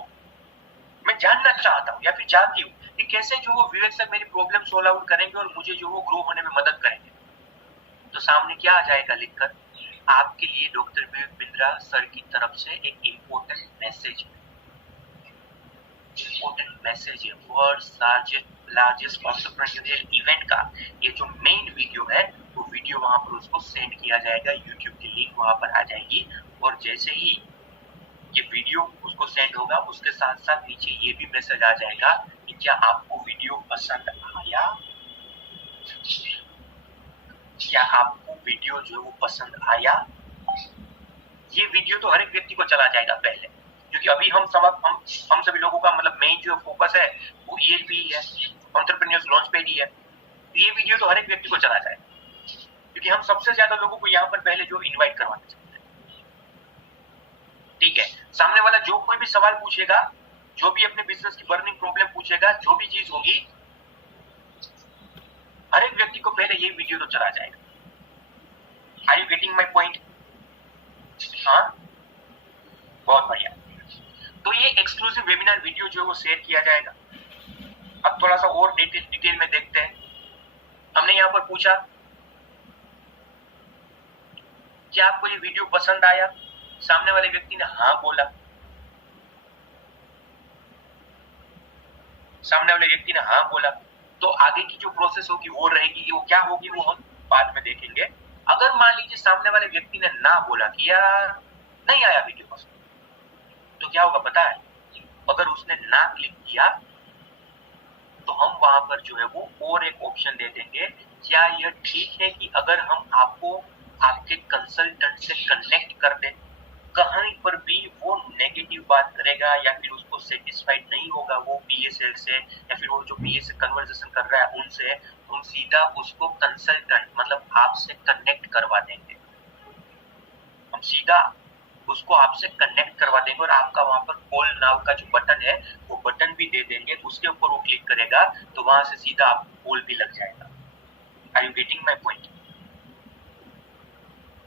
मैं जानना चाहता हूँ या फिर चाहती हूँ कि कैसे जो वो विवेक सर मेरी प्रॉब्लम सोल्व आउट करेंगे और मुझे जो वो ग्रो होने में मदद करेंगे। तो सामने क्या आ जाएगा लिखकर, आपके लिए डॉक्टर विवेक बिंद्रा सर की तरफ से एक इंपॉर्टेंट मैसेज है, वर्ल्ड्स लार्जेस्ट एंटरप्रेन्योरियल इवेंट का ये जो मेन वीडियो है, वो वीडियो वहां पर उसको सेंड किया जाएगा, यूट्यूब की लिंक वहां पर आ जाएगी। और जैसे ही ये वीडियो उसको सेंड होगा, उसके साथ साथ नीचे ये भी मैसेज आ जाएगा कि क्या आपको वीडियो पसंद आया, क्या आपको वीडियो जो वो पसंद आया। ये वीडियो तो हर एक व्यक्ति को चला जाएगा पहले, क्योंकि अभी हम सभी लोगों का मतलब मेन जो फोकस है वो ELP है, एंटरप्रेन्योर्स लॉन्च पैड ही है। तो ये वीडियो तो हर एक व्यक्ति को चला जाएगा, क्योंकि हम सबसे ज्यादा लोगों को यहाँ पर पहले जो इन्वाइट करवाना चाहते हैं। ठीक है, सामने वाला जो कोई भी सवाल पूछेगा, जो भी अपने बिजनेस की बर्निंग प्रॉब्लम पूछेगा, जो भी चीज होगी, हर एक व्यक्ति को पहले ये वीडियो तो चला जाएगा। Are you getting my point? हाँ, बहुत बढ़िया। तो ये एक्सक्लूसिव वेबिनार वीडियो जो है वो शेयर किया जाएगा। अब थोड़ा सा और डिटेल में देखते हैं। हमने यहाँ पर पूछा क्या आपको ये वीडियो पसंद आया, सामने वाले व्यक्ति ने हाँ बोला, सामने वाले व्यक्ति ने हाँ बोला, तो आगे की जो प्रोसेस होगी वो रहेगी, वो क्या होगी वो हम बाद में देखेंगे। अगर मान लीजिए सामने वाले व्यक्ति ने ना बोला कि यार नहीं आया वीडियो पसंद, तो क्या होगा पता है, अगर उसने ना क्लिक किया तो हम वहां पर जो है वो और एक ऑप्शन दे देंगे, क्या यह ठीक है कि अगर हम आपको आपके कंसल्टेंट से कनेक्ट कर दें, कहीं पर भी वो नेगेटिव बात करेगा या फिर उसको सेटिस्फाइड नहीं होगा वो PSL से या फिर वो जो PA से कन्वर्सेशन कर रहा है उनसे, हम सीधा उसको कंसल्टेंट मतलब आपसे कनेक्ट करवा देंगे। हम सीधा उसको आपसे कनेक्ट करवा देंगे और आपका वहां पर कॉल नाउ का जो बटन है वो बटन भी दे देंगे, उसके ऊपर वो क्लिक करेगा तो वहां से सीधा आपको कॉल भी लग जाएगा। Are you getting my point?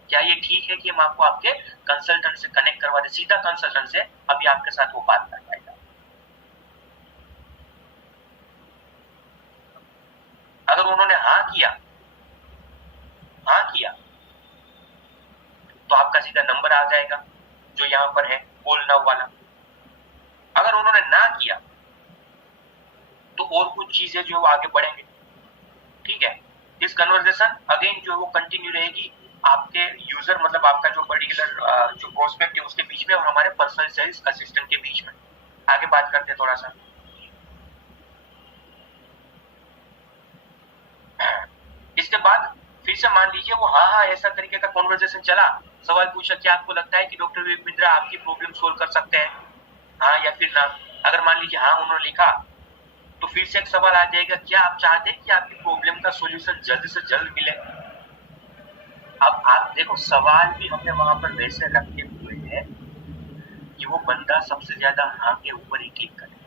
क्या ये ठीक है कि हम आपको आपके कंसल्टेंट से कनेक्ट करवा दें, सीधा कंसल्टेंट से अभी आपके साथ वो बात कर पाएगा। अगर उन्होंने हाँ किया तो आपका सीधा नंबर आ जाएगा जो यहाँ पर है कॉल नाउ वाला। अगर उन्होंने ना किया तो और कुछ चीजें जो आगे बढ़ेंगे। ठीक है, इस कन्वर्सेशन अगेन जो वो कंटिन्यू रहेगी आपके यूजर मतलब आपका जो पर्टिकुलर जो प्रोस्पेक्ट है उसके बीच में और हमारे पर्सनल सेल्स असिस्टेंट के बीच में। आगे बात करते हैं थोड़ा सा। इसके बाद फिर से मान लीजिए वो हाँ ऐसा तरीके का कॉन्वर्सेशन चला, सवाल पूछा क्या आपको लगता है कि डॉक्टर विवेक बिंद्रा आपकी प्रॉब्लम सोल्व कर सकते हैं, हाँ या फिर ना। अगर मान लीजिए हाँ उन्होंने लिखा तो फिर से एक सवाल आ जाएगा, क्या आप चाहते हैं कि आपकी प्रॉब्लम का सॉल्यूशन जल्द से जल्द मिले। अब आप देखो सवाल भी हमने वहां पर वैसे रखे हुए हैं कि वो बंदा सबसे ज्यादा हाँ के ऊपर ही क्लिक करे।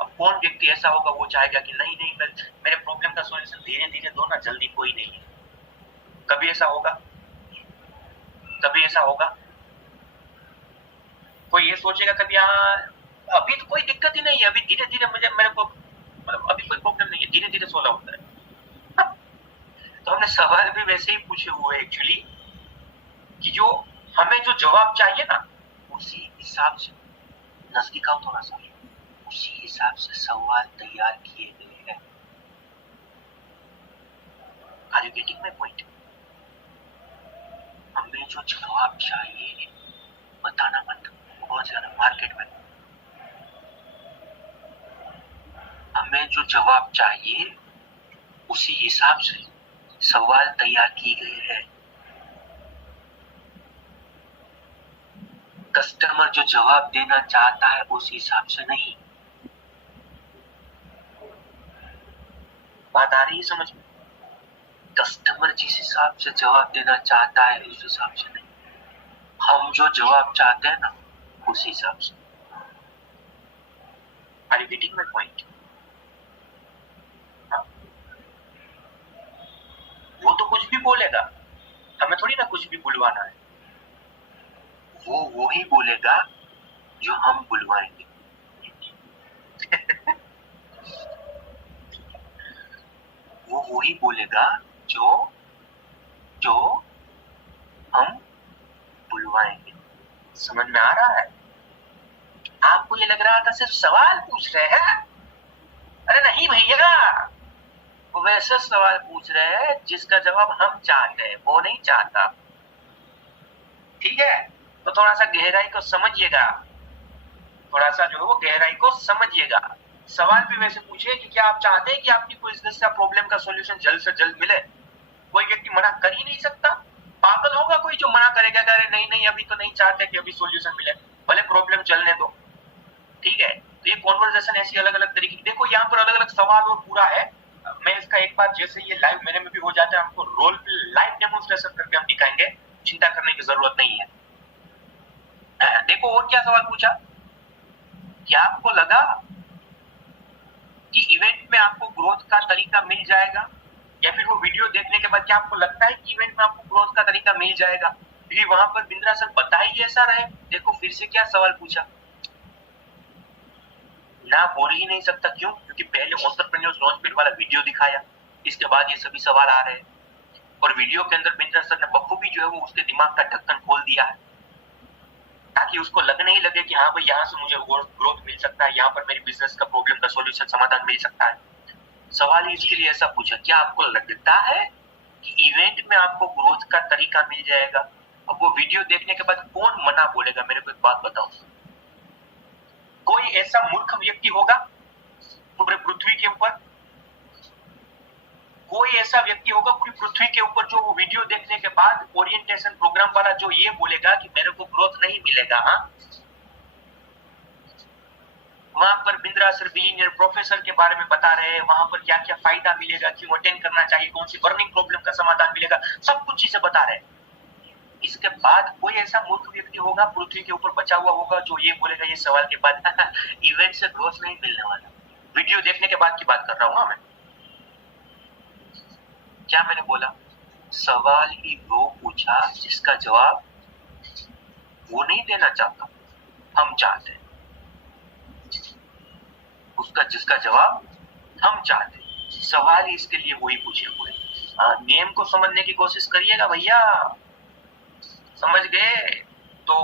अब कौन व्यक्ति ऐसा होगा वो चाहेगा कि नहीं मेरे प्रॉब्लम का सॉल्यूशन धीरे धीरे दो ना, जल्दी कोई नहीं है। कभी ऐसा होगा कोई ये सोचेगा कभी हाँ अभी तो कोई दिक्कत ही नहीं है, अभी धीरे धीरे मेरे को मतलब अभी कोई प्रॉब्लम नहीं है, धीरे धीरे सोल्व होता है। तो हमने सवाल भी वैसे ही पूछे हुए एक्चुअली कि जो हमें जो जवाब चाहिए ना उसी हिसाब से, नजदीक आओ थोड़ा सा, उसी हिसाब से सवाल तैयार किए गए हैं। Are you getting my point? हमें जो जवाब चाहिए बताना मत बहुत ज्यादा मार्केट में, हमें जो जवाब चाहिए उसी हिसाब से सवाल तैयार किए गए हैं। कस्टमर जो जवाब देना चाहता है उस हिसाब से नहीं। बात आ रही है समझ में? कस्टमर जिस हिसाब से जवाब देना चाहता है उस हिसाब से नहीं, हम जो जवाब चाहते हैं ना उस हिसाब से। Are you getting my point? वो तो कुछ भी बोलेगा, हमें थोड़ी ना कुछ भी बुलवाना है। वो ही बोलेगा जो हम बुलवाएंगे। वो वही बोलेगा जो जो हम बुलवाएंगे। समझ में आ रहा है? आपको ये लग रहा था सिर्फ सवाल पूछ रहे हैं? अरे नहीं भैया, वो वैसे सवाल पूछ रहे हैं जिसका जवाब हम चाहते हैं, वो नहीं चाहता। ठीक है, तो थोड़ा सा गहराई को समझिएगा, थोड़ा सा जो है वो गहराई को समझिएगा। सवाल भी वैसे पूछे कि क्या आप चाहते हैं कि आपकी कोई बिजनेस का प्रॉब्लम का सॉल्यूशन जल्द से जल्द मिले? कोई व्यक्ति मना कर ही नहीं सकता। पागल होगा कोई जो मना करेगा कि अरे नहीं नहीं अभी तो नहीं चाहते कि अभी सॉल्यूशन मिले, भले प्रॉब्लम चलने दो। ठीक है, तो ये कॉन्वर्सेशन ऐसी अलग अलग तरीके की, देखो यहाँ पर अलग अलग सवाल और पूरा है। मैं इसका एक बार जैसे ये लाइव मेरे में भी हो जाता है, हमको रोल पे लाइव डेमोन्स्ट्रेशन करके हम दिखाएंगे, चिंता करने की जरूरत नहीं है। देखो और क्या सवाल पूछा, क्या आपको लगा कि इवेंट में आपको ग्रोथ का तरीका मिल जाएगा, या फिर वो वीडियो देखने के बाद क्या आपको लगता है कि इवेंट में आपको ग्रोथ का तरीका मिल जाएगा? क्योंकि वहां पर बिंद्रा सर बता ही ऐसा रहे। देखो फिर से क्या सवाल पूछा, ना बोल ही नहीं सकता। क्यों? क्योंकि पहले एंटरप्रेन्योर्स लॉन्चपैड वाला वीडियो दिखाया, इसके बाद ये सभी सवाल आ रहे हैं, और वीडियो के अंदर बिंद्रा सर ने बखूबी जो है वो उसके दिमाग का ढक्कन खोल दिया है, ताकि उसको लगने ही लगे कि हाँ भाई यहाँ से मुझे ग्रोथ मिल सकता है, यहाँ पर मेरी बिजनेस का प्रॉब्लम का सॉल्यूशन समाधान मिल सकता है। सवाल ही इसके लिए ऐसा पूछा, क्या आपको लगता है कि इवेंट में आपको ग्रोथ का तरीका मिल जाएगा? अब वो वीडियो देखने के बाद कौन मना बोलेगा? मेरे को एक बात बताओ, कोई ऐसा मूर्ख व्यक्ति होगा पूरे पृथ्वी के ऊपर? कोई ऐसा व्यक्ति होगा पूरी पृथ्वी के ऊपर जो वो वीडियो देखने के बाद ओरिएंटेशन प्रोग्राम वाला जो ये बोलेगा कि मेरे को ग्रोथ नहीं मिलेगा? हाँ, वहां पर बिंद्रा सर बिलियनियर प्रोफेसर के बारे में बता रहे हैं, वहां पर क्या क्या फायदा मिलेगा, क्यों अटेंड करना चाहिए, कौन सी बर्निंग प्रॉब्लम का समाधान मिलेगा, सब कुछ चीजें बता रहे हैं। इसके बाद कोई ऐसा मूर्ख व्यक्ति होगा पृथ्वी के ऊपर बचा हुआ होगा जो ये बोलेगा ये सवाल के बाद इवेंट से ग्रोथ नहीं मिलने वाला? वीडियो देखने के बाद की बात कर रहा हूँ मैं। क्या मैंने बोला? सवाल ही वो पूछा जिसका जवाब वो नहीं देना चाहता, हम चाहते हैं। उसका जिसका जवाब हम चाहते हैं, सवाल ही इसके लिए वही पूछे हुए। नेम को समझने की कोशिश करिएगा भैया, समझ गए? तो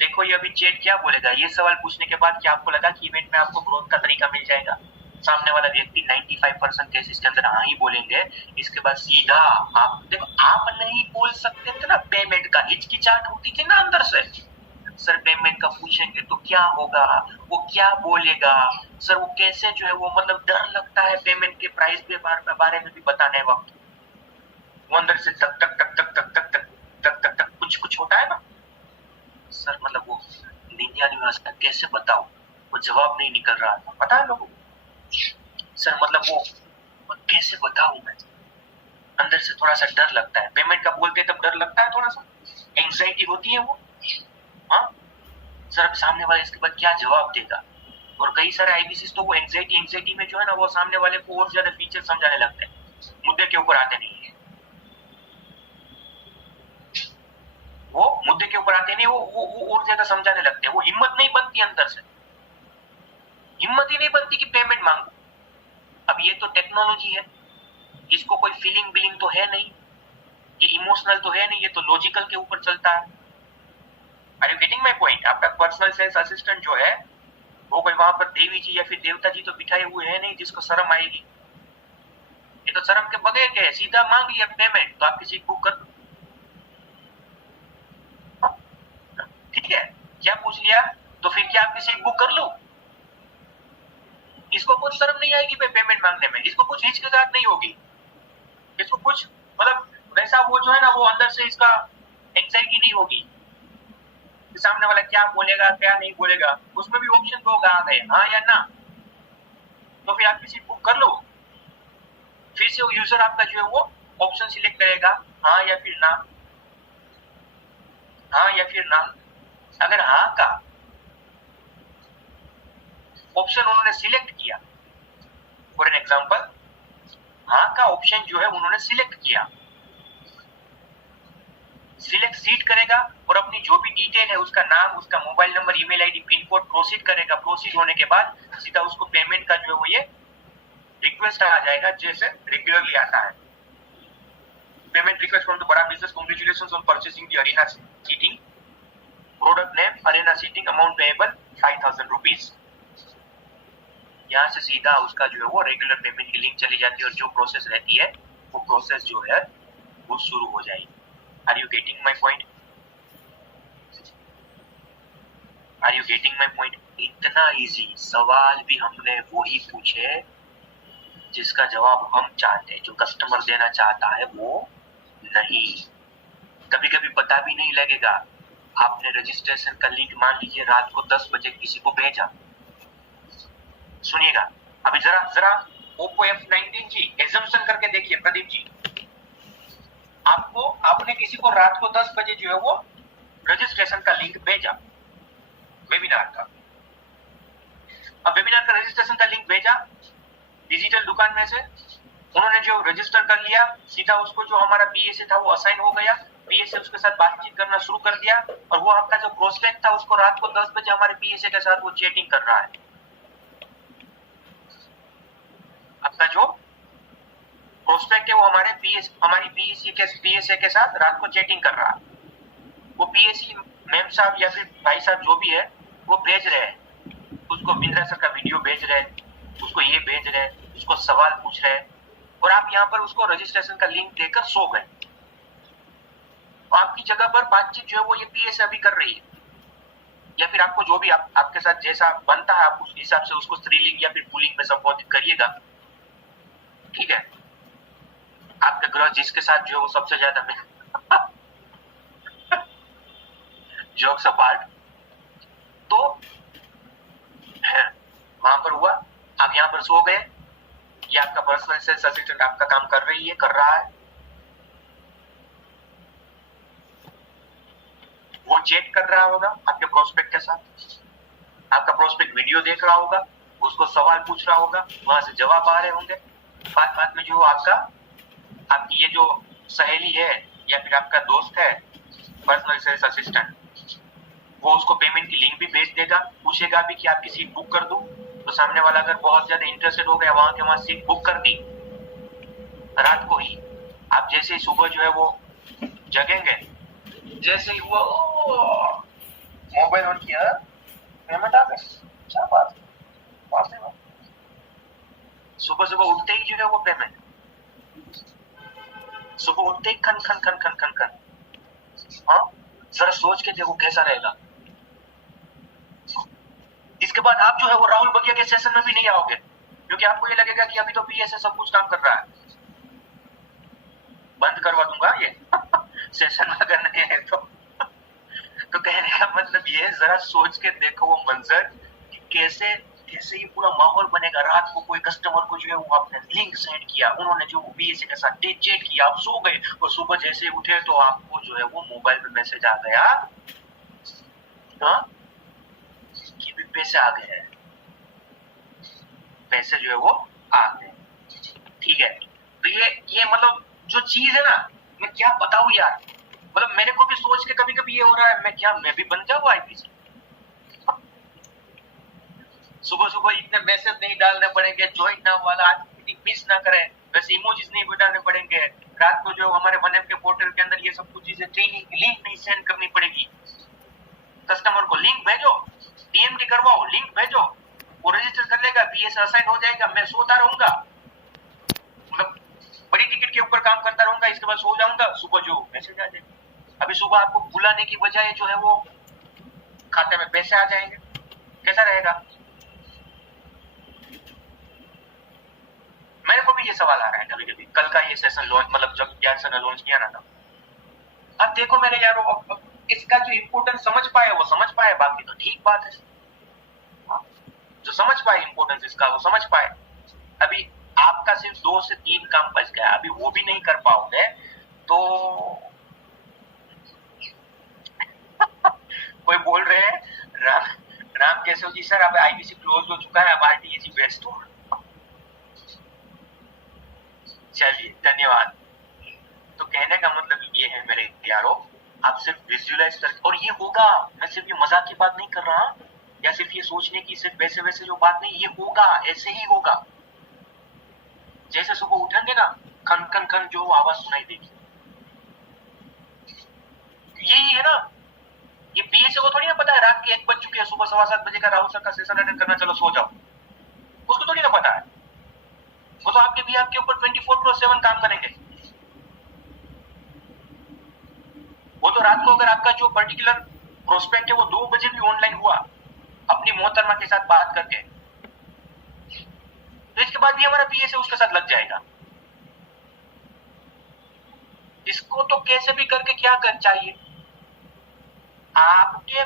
देखो ये अभी चैट क्या बोलेगा, ये सवाल पूछने के बाद क्या आपको लगा कि इवेंट में आपको ग्रोथ का तरीका मिल जाएगा? सामने वाला व्यक्ति 95% केसेस के अंदर हाँ ही बोलेंगे। इसके बाद सीधा आप देखो, आप नहीं बोल सकते थे ना, पेमेंट का हिचकिचाहट होती थी ना अंदर से। सर पेमेंट का पूछेंगे तो क्या होगा, वो क्या बोलेगा, सर वो कैसे जो है वो मतलब डर लगता है पेमेंट के प्राइस के बारे में भी बताने वक्त, वो अंदर से तक तक तक तक तक तक तक तक तक तक कुछ कुछ होता है ना सर, मतलब वो निंजा निवास का कैसे बताओ, वो जवाब नहीं निकल रहा था, पता है लोगों सर, मतलब वो कैसे बताऊं मैं, अंदर से थोड़ा सा डर लगता है। पेमेंट का बोलते तब डर लगता है, थोड़ा सा एंग्जाइटी होती है वो। हाँ सर, अब सामने वाले इसके बाद क्या जवाब देगा, और कई सारे आईबीसी तो वो एंग्जाइटी में जो है ना वो सामने वाले को और ज्यादा फीचर समझाने लगते हैं, मुद्दे के ऊपर आते नहीं है, वो मुद्दे के ऊपर आते नहीं, वो और ज्यादा समझाने लगते हैं। वो हिम्मत नहीं बनती अंदर से, हिम्मत ही नहीं बनती कि पेमेंट मांगो। अब ये तो टेक्नोलॉजी है, इसको कोई फीलिंग बिलिंग तो है नहीं, ये इमोशनल तो है नहीं, ये तो लॉजिकल के ऊपर चलता है। Are you getting my point? आपका पर्सनल सेल्स असिस्टेंट जो है वो कोई वहां पर देवी जी या फिर देवता जी तो बिठाए हुए हैं नहीं जिसको शर्म आएगी। ये तो शर्म के बगैर के सीधा मांग लिया पेमेंट, तो आपकी सीट बुक कर दो। ठीक है, क्या पूछ लिया तो फिर क्या आपकी सीट बुक कर लो? इसको कुछ शर्म नहीं आएगी पेमेंट मांगने में, इसको कुछ हिचकिचाहट नहीं होगी, इसको कुछ मतलब वैसा वो जो है ना वो अंदर से इसका एंग्जाइटी नहीं होगी। सामने वाला क्या बोलेगा क्या नहीं बोलेगा, उसमें भी ऑप्शन दो आ गए, हाँ या ना। तो फिर आपकी सीट बुक कर लो। फिर से यूजर आपका जो है वो ऑप्शन सिलेक्ट करेगा, हाँ या फिर ना, हाँ या फिर ना। अगर हाँ का ऑप्शन उन्होंने सिलेक्ट किया, फॉर एन एग्जाम्पल हाँ का ऑप्शन जो है उन्होंने सिलेक्ट किया, सिलेक्ट सीट करेगा और अपनी जो भी डिटेल है उसका नाम, उसका mobile number, email ID, pin code proceed करेगा। प्रोसीड होने के बाद सीधा उसको पेमेंट का जो है वो ये रिक्वेस्ट आ जाएगा, जैसे रेगुलरली आता है। Payment request from the Bada business, congratulations on purchasing the arena seating, product name arena seating, amount payable 5000 rupees. यहाँ से सीधा उसका जो है वो रेगुलर पेमेंट की लिंक चली जाती है और जो प्रोसेस रहती है वो प्रोसेस जो है वो शुरू हो जाएगी। Are you getting my point? Are you getting my point? इतना इजी सवाल भी हमने वही पूछे जिसका जवाब हम चाहते हैं, जो कस्टमर देना चाहता है वो नहीं। कभी कभी पता भी नहीं लगेगा, आपने रजिस्ट्रेशन का लिंक मान लीजिए रात को 10 बजे किसी को भेजा। सुनिएगा अभी जरा ओप्पो F19 जी एजम्पशन करके देखिए प्रदीप जी, आपने किसी को रात को 10 बजे जो है वो रजिस्ट्रेशन का लिंक भेजा वेबिनार का। अब वेबिनार का रजिस्ट्रेशन का लिंक भेजा डिजिटल दुकान में से, उन्होंने जो रजिस्टर कर लिया, सीधा उसको जो हमारा पीएसए था वो असाइन हो गया, पीएसए उसके साथ बातचीत करना शुरू कर दिया और वो आपका जो प्रोस्पेक्ट था उसको रात को 10 बजे हमारे पीएसए के साथ वो चैटिंग कर रहा है। आपका जो प्रोस्पेक्ट है वो हमारी पीएसए के साथ रात को चैटिंग कर रहा है। वो पीएससी मैम साहब या फिर भाई साहब जो भी है वो भेज रहे हैं, उसको बिंद्रा सर का वीडियो भेज रहे हैं, उसको ये भेज रहे हैं, उसको सवाल पूछ रहे हैं और आप यहाँ पर उसको रजिस्ट्रेशन का लिंक देकर सो गए। आपकी जगह पर बातचीत जो है वो ये पीएसए अभी कर रही है, या फिर आपको जो भी आपके साथ जैसा बनता है आप उस हिसाब से उसको स्त्रीलिंग या फिर पुल्लिंग में संबोधित करिएगा, ठीक है। आपके ग्रह जिसके साथ जो है वो सबसे ज्यादा जोक्स अपार्ट, तो वहां पर हुआ, आप यहाँ पर सो गए, ये आपका पर्सनल सेल्स असिस्टेंट आपका काम कर रहा है, वो चैट कर रहा होगा आपके प्रोस्पेक्ट के साथ, आपका प्रोस्पेक्ट वीडियो देख रहा होगा, उसको सवाल पूछ रहा होगा, वहां से जवाब आ रहे होंगे। बात में जो आपकी ये जो सहेली है या फिर आपका दोस्त है पर्सनल सेल्स असिस्टेंट, वो उसको पेमेंट की लिंक भी भेज देगा, पूछेगा भी कि आपकी सीट बुक कर दूं, तो सामने वाला अगर बहुत ज्यादा इंटरेस्टेड हो गया वहां के वहां सीट बुक कर दी रात को ही। आप जैसे ही सुबह जो है वो जगेंगे, जैसे ही हुआ मोबाइल ऑन किया, पेमेंट आ गई, क्या बात है, सुबह उठते ही जो है वो पेमेंट, सुबह उठते ही खन खन खन खन खन खन। हाँ जरा सोच के देखो कैसा रहेगा। इसके बाद आप जो है वो राहुल बगिया के सेशन में भी नहीं आओगे, क्योंकि आपको ये लगेगा कि अभी तो पीएसए सब कुछ काम कर रहा है, बंद करवा दूंगा ये सेशन अगर नहीं है तो कहने का मतलब ये है जरा सोच के देखो वो मंजर कि कैसे ये पूरा माहौल बनेगा। रात को कोई कस्टमर को जो है वो आपने लिंक सेंड किया, उन्होंने जो पीएसए के साथ चैट किया, आप सो गए और सुबह जैसे उठे तो आपको जो है वो मोबाइल पे मैसेज आ गया, हाँ कि भी पैसे आ गए हैं, पैसे जो है वो आ गए, ठीक है। तो ये मतलब जो चीज है ना, मैं क्या बताऊं यार, मतलब मेरे को भी सोच के कभी कभी ये हो रहा है मैं भी बन जाऊं आईपीसी। सुबह इतने मैसेज नहीं डालने पड़ेंगे, ज्वाइन ना वाला मीटिंग मिस ना करें, वैसे इमोजीज नहीं बिठाने पड़ेंगे, रात को जो हमारे 1M के पोर्टल के अंदर ये सब कुछ चीजें ट्रेनिंग की लिंक नहीं सेंड करनी पड़ेगी, कस्टमर को लिंक भेजो, डीएमडी करवाओ, लिंक भेजो, वो रजिस्टर कर लेगा, पीएस असाइन हो जाएगा, मैं सोता रहूंगा, मतलब बड़ी टिकट के ऊपर काम करता रहूंगा, इसके बाद सो जाऊंगा, सुबह जो मैसेज आ जाएगा। अभी सुबह आपको बुलाने की बजाय जो है वो खाते में पैसे आ जाएंगे, कैसा रहेगा? मेरे को भी ये सवाल आ रहा है कभी कभी, कल का ये सेशन लॉन्च, मतलब जब ज्ञान सर ने लॉन्च किया ना था, अब देखो मेरे यारो, इसका जो इम्पोर्टेंस समझ पाए वो समझ पाए, बाकी तो ठीक बात है। जो समझ पाए इम्पोर्टेंस इसका वो समझ पाए। अभी आपका सिर्फ 2 से 3 काम बच गया, अभी वो भी नहीं कर पाओगे तो कोई बोल रहे हैं राम केशव जी सर अब आईबीसी क्लोज हो चुका है, अब आरटीएजी बेस्ट हो। चलिए धन्यवाद। तो कहने का मतलब ये है मेरे यारों, आप सिर्फ विजुअलाइज कर, और ये होगा, मैं सिर्फ ये मजाक की बात नहीं कर रहा, या सिर्फ ये सोचने की सिर्फ वैसे वैसे जो बात नहीं, ये होगा, ऐसे ही होगा। जैसे सुबह उठेंगे ना, खन खन खन जो आवाज सुनाई देगी, यही है ना। ये पीएसए को थोड़ी ना पता है रात के 1 बज चुके हैं, सुबह 7:15 बजे का राहुल सर का सेशन अटेंड करना, चलो सो जाओ। उसको थोड़ी ना पता है, वो तो आपके भी आपके ऊपर 24/7 काम करेंगे। वो तो रात को अगर आपका जो पर्टिकुलर प्रोस्पेक्ट है वो 2 बजे भी ऑनलाइन हुआ अपनी मोहतरमा के साथ बात करके, तो इसके बाद भी हमारा पीएसए उसके साथ लग जाएगा। इसको तो कैसे भी करके क्या कर चाहिए, आपके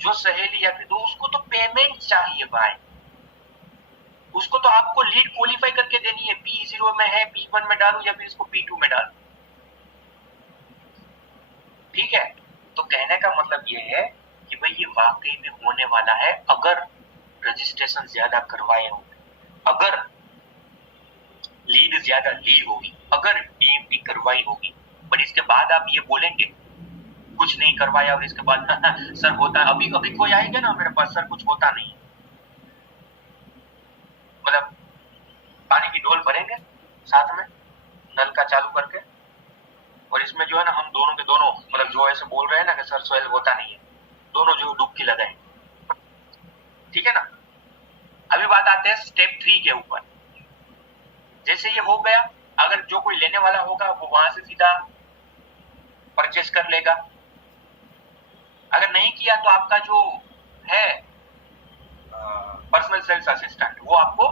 जो सहेली या फिर तो उसको तो पेमेंट चाहिए भाई, उसको तो आपको लीड क्वालिफाई करके देनी है, P0 में है, P1 में डालू या फिर इसको P2 में डालू, ठीक है। तो कहने का मतलब ये है कि भाई ये वाकई में होने वाला है, अगर रजिस्ट्रेशन ज्यादा करवाए होंगे, अगर लीड ज्यादा ली होगी, अगर डीएमपी करवाई होगी। पर इसके बाद आप ये बोलेंगे कुछ नहीं करवाया और इसके बाद सर होता, अभी अभी कोई आएगा ना मेरे पास, सर कुछ होता नहीं, मतलब पानी की डोल भरेंगे साथ में नल का चालू करके, और इसमें जो है ना हम दोनों के दोनों, मतलब जो ऐसे बोल रहे हैं ना कि सर सोयल होता नहीं है, दोनों जो डुबकी लगाए, ठीक है ना। अभी बात आते हैं स्टेप 3 के ऊपर। जैसे ये हो गया, अगर जो कोई लेने वाला होगा वो वहां से सीधा परचेस कर लेगा, अगर नहीं किया तो आपका जो है पर्सनल सेल्स असिस्टेंट वो आपको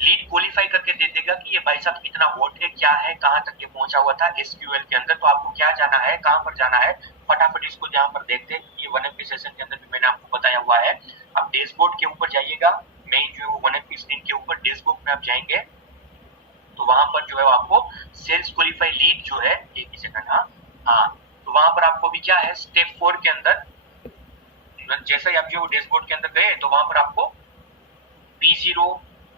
लीड क्वालिफाई करके दे देगा कि ये भाई साहब कितना वोट है, क्या है, कहां तक ये पहुंचा हुआ था एसक्यूएल के अंदर, तो आपको क्या जाना है, कहां पर जाना है, फटाफट इसको जहां पर देखते हैं। ये 1MP सेशन के अंदर भी मैंने आपको बताया हुआ है। अब डैशबोर्ड के ऊपर जाइएगा, मेन जो है 1MP स्क्रीन के ऊपर डैशबोर्ड में आप जाएंगे तो वहां पर जो है आपको सेल्स क्वालिफाई लीड जो है, एक ही सेकंड, हाँ, तो वहां पर आपको भी क्या है, स्टेप 4 के अंदर जैसे ही आप जो डैशबोर्ड के अंदर गए तो वहां पर आपको P0,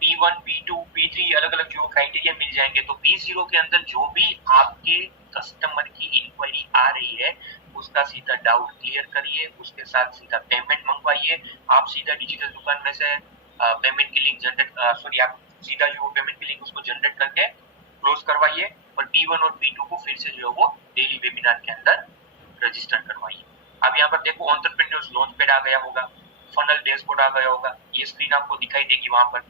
P1, P2, P3 अलग अलग जो क्राइटेरिया मिल जाएंगे। तो P0 के अंदर जो भी आपके कस्टमर की इंक्वायरी आ रही है उसका सीधा डाउट क्लियर करिए, उसके साथ सीधा पेमेंट मंगवाइए। आप सीधा डिजिटल दुकान में से पेमेंट की लिंक जनरेट, सॉरी आप सीधा जो पेमेंट की लिंक उसको जनरेट करके क्लोज करवाइए, और P1 और P2 को फिर से जो है वो डेली वेबिनार के अंदर रजिस्टर करवाइए। अब यहाँ पर देखो एंटरप्रेन्योर्स लॉन्च पैड आ गया होगा, फनल डैशबोर्ड आ गया होगा, ये स्क्रीन आपको दिखाई देगी वहां पर,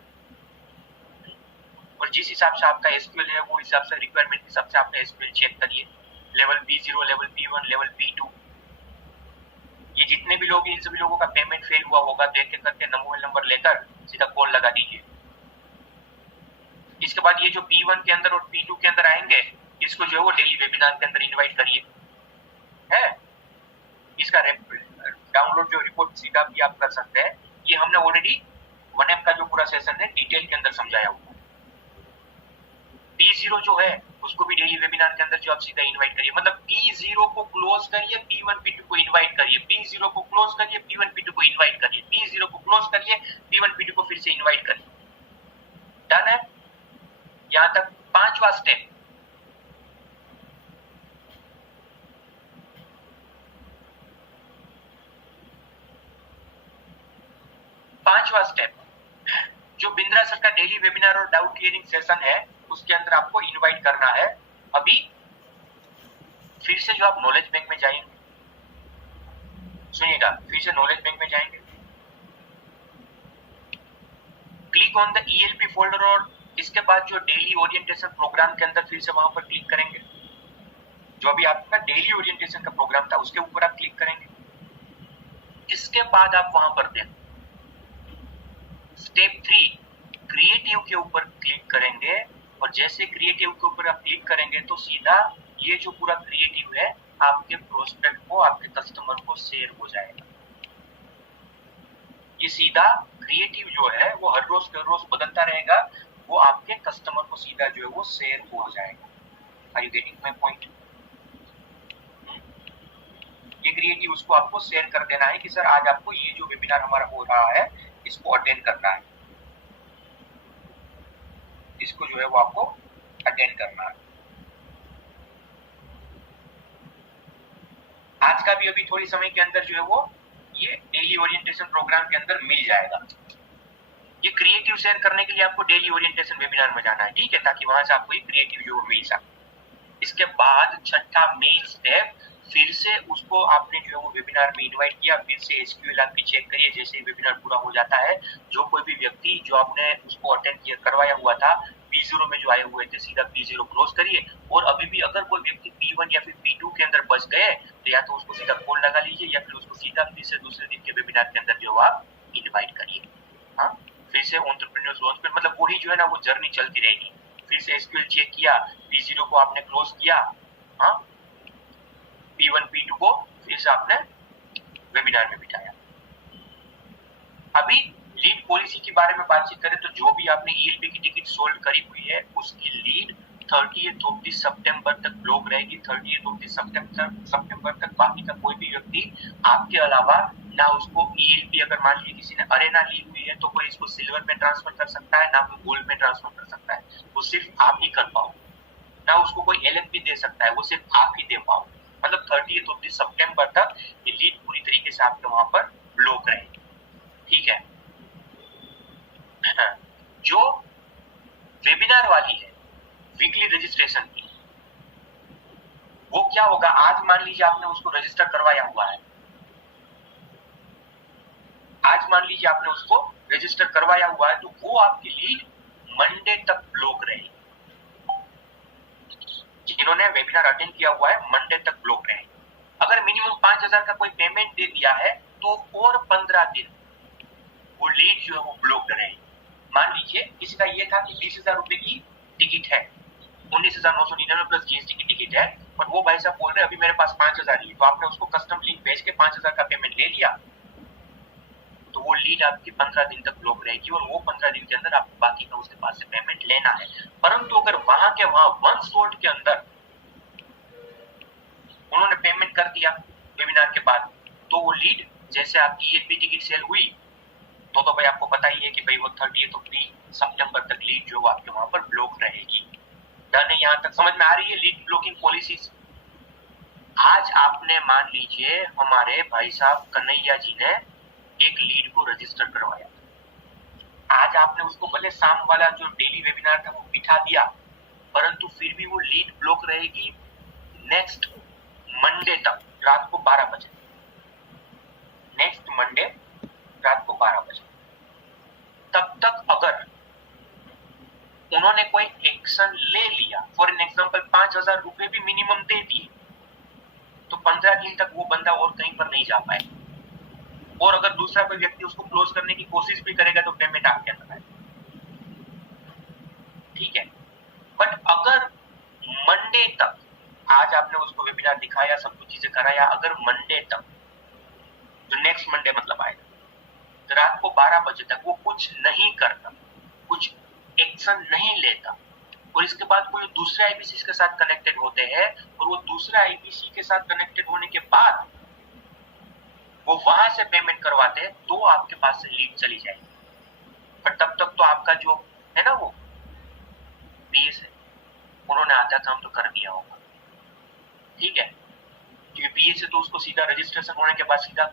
और जिस हिसाब से आपका एसक्यूएल है वो हिसाब से रिक्वायरमेंट के हिसाब से आपका एसक्यूएल चेक करिए। Level P0, level P1, level P2, ये जितने भी लोग, इन सभी लोगों का पेमेंट फेल हुआ होगा, देख के करके मोबाइल नंबर लेकर सीधा कॉल लगा दीजिए। इसके बाद ये जो P1 के अंदर और P2 के अंदर आएंगे, इसको जो है वो डेली वेबिनार के अंदर इन्वाइट करिए, है। इसका डाउनलोड जो रिपोर्ट सीधा भी आप कर सकते हैं, ये हमने ऑलरेडी 1M का जो पूरा सेशन है डिटेल के अंदर समझाया हुआ है। P0 जो है उसको भी डेली वेबिनार के अंदर जो आप सीधा इनवाइट करिए, मतलब P0 को क्लोज करिए, P1 P2 को इनवाइट करिए, P0 को क्लोज करिए, P1 P2 को इनवाइट करिए, P0 को क्लोज करिए, P1 P2 को फिर से इनवाइट करिए। डन है यहां तक। 5वां स्टेप, जो बिंद्रा सर का डेली वेबिनार और डाउट क्लियरिंग सेशन है उसके अंदर आपको इनवाइट करना है। अभी फिर से जो आप नॉलेज बैंक में जाएंगे, सुनिएगा, फिर से नॉलेज बैंक में जाएंगे, click on the ELP folder, और इसके बाद जो डेली ओरिएंटेशन प्रोग्राम के अंदर फिर से वहां पर क्लिक करेंगे, जो अभी आपका डेली ओरिएंटेशन का प्रोग्राम था उसके ऊपर आप क्लिक करेंगे। इसके बाद आप वहां पर दें स्टेप 3 क्रिएटिव के ऊपर क्लिक करेंगे, और जैसे क्रिएटिव के ऊपर आप क्लिक करेंगे तो सीधा ये जो पूरा क्रिएटिव है आपके प्रोस्पेक्ट को, आपके कस्टमर को शेयर हो जाएगा। ये सीधा क्रिएटिव जो है वो हर रोज बदलता रहेगा, वो आपके कस्टमर को सीधा जो है वो शेयर हो जाएगा। Are you getting my point? ये क्रिएटिव उसको आपको शेयर कर देना है कि सर आज आपको ये जो वेबिनार हमारा हो रहा है इसको अटेंड करना है, इसको जो है वो आपको अटेंड करना है। आज का भी अभी थोड़ी समय के अंदर जो है वो ये डेली ओरिएंटेशन प्रोग्राम के अंदर मिल जाएगा। ये क्रिएटिव शेयर करने के लिए आपको डेली ओरिएंटेशन वेबिनार में जाना है, ठीक है, ताकि वहां से आपको ये क्रिएटिव जो मिल सके। इसके बाद छठा मेन स्टेप, फिर से उसको आपने जो है वो वेबिनार में इनवाइट किया, फिर से एसक्यूएल आपकी चेक करिए। जैसे ही वेबिनार पूरा हो जाता है, जो कोई भी व्यक्ति जो आपने उसको अटेंड किया करवाया हुआ था P0 में जो आए हुए थे, सीधा P0 क्लोज करिए। और अभी भी अगर कोई व्यक्ति P1 या फिर P2 के अंदर बच गए तो या तो उसको सीधा कॉल लगा लीजिए या फिर उसको सीधा फिर से दूसरे दिन के वेबिनार के अंदर जो आप इनवाइट करिए। हाँ, फिर से एंटरप्रेन्योर्स लॉन्च पे मतलब वही जो है ना वो जर्नी चलती रहेगी। फिर से एसक्यूएल चेक किया, P0 को आपने क्लोज किया, हाँ, P1 P2 को फिर से आपने वेबिनार में बिठाया। अभी लीड पॉलिसी के बारे में बातचीत करें तो जो भी आपने ईएलपी की टिकट सोल्ड करी हुई है उसकी लीड 30 सितंबर तक ब्लॉक रहेगी। 30 सितंबर तक बाकी का कोई भी व्यक्ति आपके अलावा ना उसको ईएलपी, अगर मान लीजिए किसी ने अरेना ली हुई है तो कोई इसको सिल्वर में ट्रांसफर कर सकता है, ना कोई गोल्ड में ट्रांसफर कर सकता है, वो सिर्फ आप ही कर पाओ। ना उसको कोई एलएफपी दे सकता है, वो सिर्फ आप ही दे पाओ। मतलब 30 सितंबर तक ये लीड पूरी तरीके से आपके वहां पर ब्लॉक रहेगी, ठीक है। जो वेबिनार वाली है वीकली रजिस्ट्रेशन की, वो क्या होगा, आज मान लीजिए आपने उसको रजिस्टर करवाया हुआ है, आज मान लीजिए आपने उसको रजिस्टर करवाया हुआ है तो वो आपकी लीड मंडे तक ब्लॉक रहेगी। जिन्होंने वेबिनार अटेंड किया हुआ है मंडे तक ब्लॉक रहेगी। अगर मिनिमम 5000 का कोई पेमेंट दे दिया है तो और 15 दिन वो लीड जो है वो ब्लॉक रहेगी। मान लीजिए किसी का ये था कि 20,000 रुपए की टिकट है, 19,999 प्लस जीएसटी की टिकट है, और वो भाई साहब बोल रहे हैं अभी मेरे पास 5,000 ही, तो आपने उसको कस्टम लिंक भेज के 5,000 का पेमेंट ले लिया तो वो लीड आपकी 15 दिन तक ब्लॉक रहेगी और वो 15 दिन के अंदर आपको बाकी का उसके पास से पेमेंट लेना है। परंतु अगर वहां के वहां वन शॉट के अंदर उन्होंने पेमेंट कर दिया वेबिनार के बाद, तो वो लीड जैसे आपकी ईएलपी टिकट सेल हुई तो भाई आपको पता ही है कि भाई वो 30 सितंबर तक लीड जो आपके वहां पर ब्लॉक रहेगी। डन है? यहाँ तक समझ में आ रही है लीड ब्लॉकिंग पॉलिसीज? आज आपने मान लीजिए हमारे भाई साहब कन्हैया जी ने एक लीड को रजिस्टर करवाया, आज आपने उसको भले शाम वाला जो डेली वेबिनार था वो बिठा दिया, परंतु फिर भी वो लीड ब्लॉक रहेगी नेक्स्ट मंडे तक रात को 12 बजे। नेक्स्ट मंडे रात को 12 बजे तब तक अगर उन्होंने कोई एक्शन ले लिया, फॉर एन एग्जाम्पल 5,000 रुपए भी मिनिमम दे दिए, तो 15 दिन तक वो बंदा और कहीं पर नहीं जा पाएगा। और अगर दूसरा कोई व्यक्ति उसको क्लोज करने की कोशिश भी करेगा तो पेमेंट आपके अंदर आएगा, ठीक है। बट अगर मंडे तक, आज आपने उसको वेबिनार दिखाया, सब कुछ चीजें कराया, अगर मंडे तक, जो नेक्स्ट मंडे मतलब आएगा, तो रात को 12 बजे तक वो कुछ नहीं करता, कुछ एक्शन नहीं लेता, और इसके बाद कोई दूसरे आईपीसी के साथ कनेक्टेड होते हैं और वो दूसरा आईपीसी के साथ कनेक्टेड होने के बाद वो वहां से पेमेंट करवाते हैं, तो आपके पास से लीड चली जाएगी। पर तब तक तो आपका जो है ना वो पीएस है, उन्होंने आधा काम तो कर दिया होगा, ठीक है, क्योंकि पीएस से तो उसको सीधा रजिस्ट्रेशन होने के बाद सीधा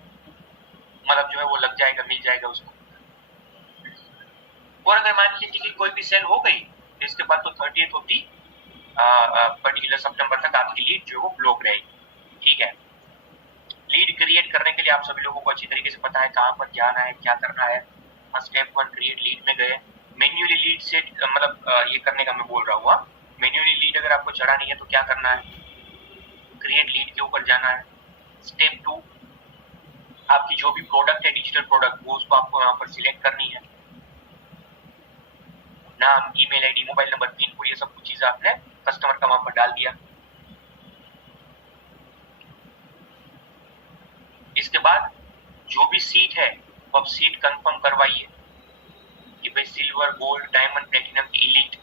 मतलब जो है वो लग जाएगा, मिल जाएगा उसको। और अगर मान लीजिए कि कोई भी सेल हो गई तो इसके बाद तो 30 पर्टिकुलर सितंबर तक आपकी लीड जो वो ब्लॉक रहेगी, ठीक है। लीड क्रिएट करने के लिए आप सभी लोगों को अच्छी तरीके से पता है कहाँ पर जाना है, क्या करना है। स्टेप 1 क्रिएट लीड में गए, मैन्युअली लीड सेट मतलब ये करने का मैं बोल रहा हूँ। मैन्युअली लीड अगर आपको चढ़ानी है तो क्या करना है, क्रिएट लीड के ऊपर जाना है। स्टेप 2, आपकी जो भी प्रोडक्ट है, डिजिटल प्रोडक्ट, वो उसको आपको यहाँ पर सिलेक्ट करनी है। नाम, email ID, mobile number, pin code, ये सब कुछ चीजें आपने कस्टमर का वहां पर डाल दिया। उसके बाद जो भी सीट है वो आप सीट कंफर्म करवाइए कि भाई silver, gold, diamond, platinum, elite.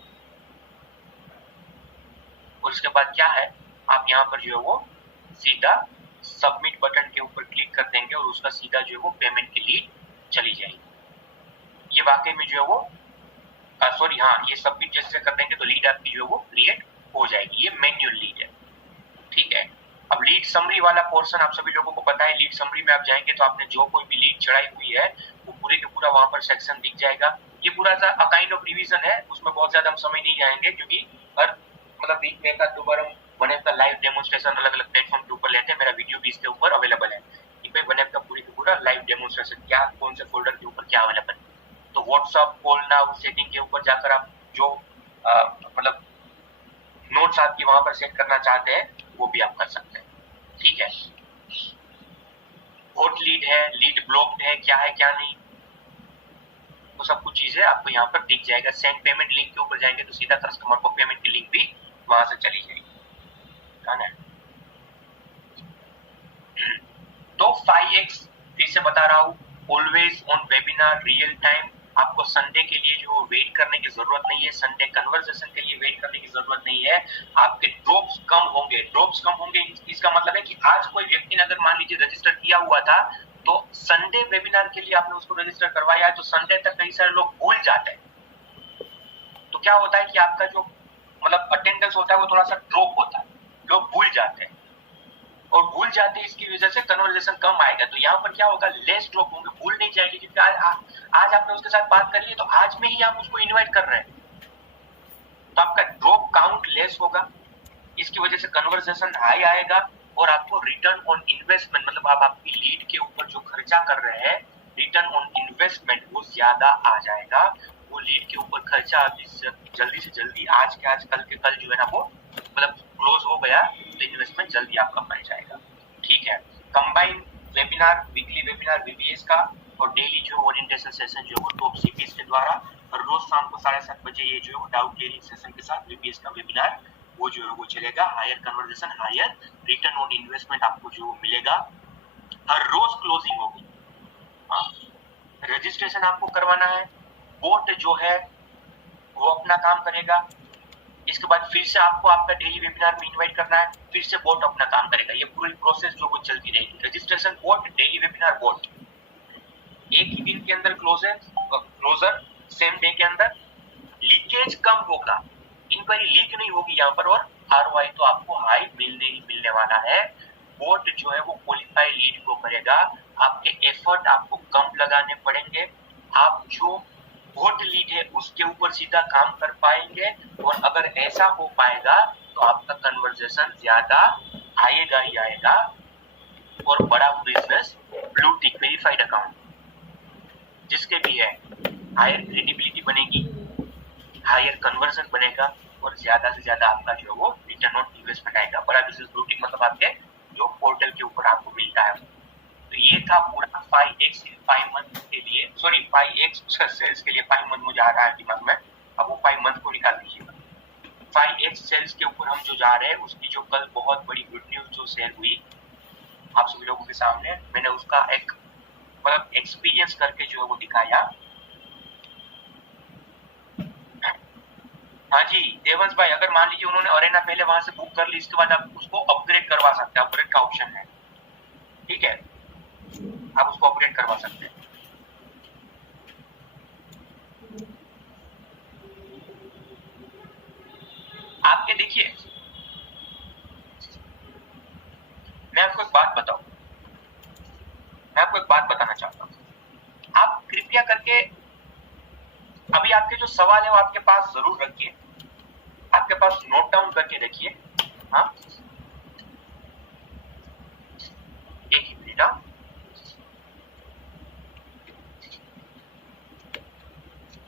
और उसके बाद क्या है, आप यहाँ पर जो है वो सीधा सबमिट बटन के ऊपर क्लिक कर देंगे और उसका सीधा जो है वो पेमेंट की लीड चली जाएगी। ये वाकई में जो है वो सॉरी हाँ, ये सबमिट जैसे कर देंगे तो लीड आपकी जो है वो क्रिएट हो जाएगी। ये मैन्युअल लीड है, ठीक है। अब लीड समरी वाला पोर्शन आप सभी लोगों को पता है। लीड समरी में आप जाएंगे तो आपने जो कोई भी लीड चढ़ाई हुई है वो पूरे के पूरा वहां पर सेक्शन दिख जाएगा। ये पूरा सा काइंड ऑफ रिवीजन है, उसमें बहुत ज्यादा हम समय नहीं जाएंगे क्योंकि हर मतलब वीक में एक दो बार हम वनएप का लाइव डेमोन्स्ट्रेशन अलग अलग प्लेटफॉर्म के ऊपर लेते हैं। मेरा वीडियो भी इसके ऊपर अवेलेबल है कि भाई वनएप का पूरी का पूरा लाइव डेमोन्स्ट्रेशन क्या, कौन से फोल्डर के ऊपर क्या अवेलेबल है। तो व्हाट्सएप कॉल नाउ सेटिंग के ऊपर जाकर आप जो मतलब नोट्स आपकी वहां पर सेट करना चाहते हैं वो भी आप कर सकते हैं, ठीक है। हॉट लीड है, लीड ब्लॉक्ड है, क्या है क्या नहीं, तो सब कुछ चीजें आपको यहाँ पर दिख जाएगा। सेंड पेमेंट लिंक के ऊपर जाएंगे तो सीधा कस्टमर को पेमेंट की लिंक भी वहां से चली जाएगी, है ना। तो 5x फिर से बता रहा हूँ, always on webinar, real time. आपको संडे के लिए जो वेट करने की जरूरत नहीं है, संडे कन्वर्सेशन के लिए वेट करने की जरूरत नहीं है। आपके ड्रॉप्स कम होंगे, ड्रॉप्स कम होंगे इसका मतलब है कि आज कोई व्यक्ति ने अगर मान लीजिए रजिस्टर किया हुआ था तो संडे वेबिनार के लिए आपने उसको रजिस्टर करवाया है तो संडे तक कई सारे लोग भूल जाते हैं। तो क्या होता है कि आपका जो मतलब अटेंडेंस होता है वो थोड़ा सा ड्रॉप होता है, लोग भूल जाते हैं और भूल जाते हैं, इसकी वजह से कन्वर्सेशन कम आएगा। तो यहाँ पर क्या होगा, लेस ड्रॉप होंगे, भूल नहीं जाएगी क्योंकि आज आपने उसके साथ बात कर ली तो आज में ही आप उसको इनवाइट कर रहे हैं, तो आपका ड्रॉप काउंट लेस होगा। इसकी वजह से कन्वर्सेशन हाई आएगा और आपको रिटर्न ऑन इन्वेस्टमेंट मतलब आप आपकी लीड के ऊपर जो खर्चा कर रहे हैं रिटर्न ऑन इन्वेस्टमेंट वो ज्यादा आ जाएगा। वो लीड के ऊपर खर्चा जल्दी से जल्दी आज के आज कल के कल जो है ना वो मतलब क्लोज हो गया तो इन्वेस्टमेंट जल्दी आपका बन जाएगा, ठीक है। Combine webinar, weekly webinar VBS का और डेली जो ओरिएंटेशन सेशन जो है टॉप सीपीएस के द्वारा, और रोज शाम को 7:30 बजे ये जो है डाउट क्लियरिंग सेशन के साथ वीबीएस का वेबिनार वो जो है वो चलेगा। Higher conversation, higher return on investment आपको जो मिलेगा, हर रोज क्लोजिंग होगी। रजिस्ट्रेशन आपको करवाना है, बोट जो है वो अपना काम करेगा। इसके बाद फिर से आपको आपका डेली वेबिनार में इनवाइट करना है, फिर से बोट अपना काम करेगा। ये पूरी प्रोसेस जो वो चलती रहेगी, registration boat, daily webinar boat, एक ही दिन के अंदर क्लोजर सेम डे के अंदर। लीकेज कम होगा, इंक्वायरी लीक नहीं होगी यहाँ पर, और आरओआई तो आपको हाई मिलने ही मिलने वाला है। बोट जो है वो क्वालिफाई लीड को करेगा, आपके एफर्ट आपको कम लगाने पड़ेंगे, आप जो बोट लीड है उसके ऊपर सीधा काम कर पाएंगे। और अगर ऐसा हो पाएगा तो आपका कन्वर्सेशन ज्यादा आएगा ही आएगा और बड़ा business blue tick verified account जिसके भी है हायर क्रेडिबिलिटी बनेगी, हायर कन्वर्जन बनेगा और ज्यादा से ज्यादा आपका जो वो रिटर्न ऑन इन्वेस्टमेंट आएगा। बड़ा बिजनेस ब्लू टिक मतलब आपके जो पोर्टल के ऊपर आपको मिलता है। तो ये था पूरा 5x इन 5 मंथ के लिए, सॉरी 5x सेल्स के लिए 5 मंथ मुझे आ रहा है दिमाग में, अब वो 5 मंथ को निकाल दीजिएगा। 5x सेल्स के ऊपर हम जो जा रहे हैं उसकी जो कल बहुत बड़ी गुड न्यूज जो शेयर हुई आप सभी लोगों के सामने, मैंने उसका एक मतलब एक्सपीरियंस करके जो है वो दिखाया। हाँ जी देवंश भाई, अगर मान लीजिए उन्होंने अरेना पहले वहां से बुक कर ली, इसके बाद आप उसको अपग्रेड करवा सकते हैं, अपग्रेड का ऑप्शन है, ठीक है, आप उसको अपग्रेड करवा सकते हैं। आपके देखिए मैं आपको एक बात बताऊं, मैं आपको एक बात बताना चाहता हूं, आप कृपया करके अभी आपके जो सवाल है वो आपके पास जरूर रखिए, आपके पास नोट डाउन करके रखिए। हाँ एक ही मिनट,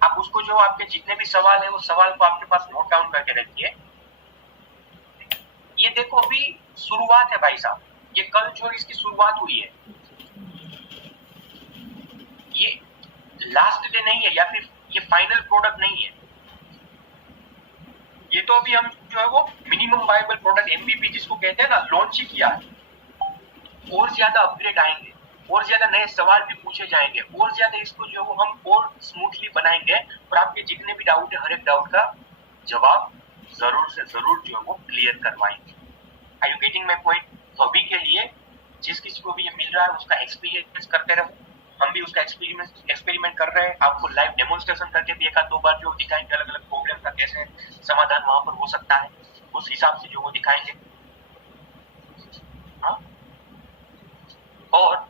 आप उसको जो आपके जितने भी सवाल है वो सवाल को आपके पास नोट डाउन करके रखिए। ये देखो अभी शुरुआत है भाई साहब, ये कल जो इसकी शुरुआत हुई है, ये लास्ट डे नहीं है या फिर ये फाइनल प्रोडक्ट नहीं है, ये तो अभी हम जो है वो मिनिमम वायबल प्रोडक्ट एमवीपी जिसको कहते हैं ना लॉन्च ही किया है, और ज्यादा अपग्रेड आएंगे। और ज्यादा नए सवाल भी पूछे जाएंगे, और ज्यादा इसको जो है हम और स्मूथली बनाएंगे, और आपके जितने भी डाउट है हर एक डाउट का जवाब जरूर से जरूर जो है वो क्लियर करवाएंगे। Are you getting my point? तो अभी के लिए जिस किसी को भी ये मिल रहा है उसका एक्सपीरियंस करते रहो, हम भी उसका एक्सपेरिमेंट कर रहे हैं, आपको लाइव डेमोन्स्ट्रेशन करके भी एक आध दो बार जो दिखाएंगे अलग अलग प्रॉब्लम का कैसे समाधान वहां पर हो सकता है, उस हिसाब से जो वो दिखाएंगे। हाँ, और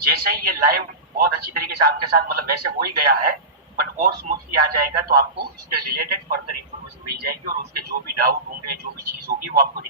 जैसे ही ये लाइव बहुत अच्छी तरीके से आपके साथ मतलब वैसे हो ही गया है, बट और स्मूथली आ जाएगा तो आपको इसके रिलेटेड फर्दर इन्फॉर्मेशन मिल जाएगी, और उसके जो भी डाउट होंगे जो भी चीज होगी वो आपको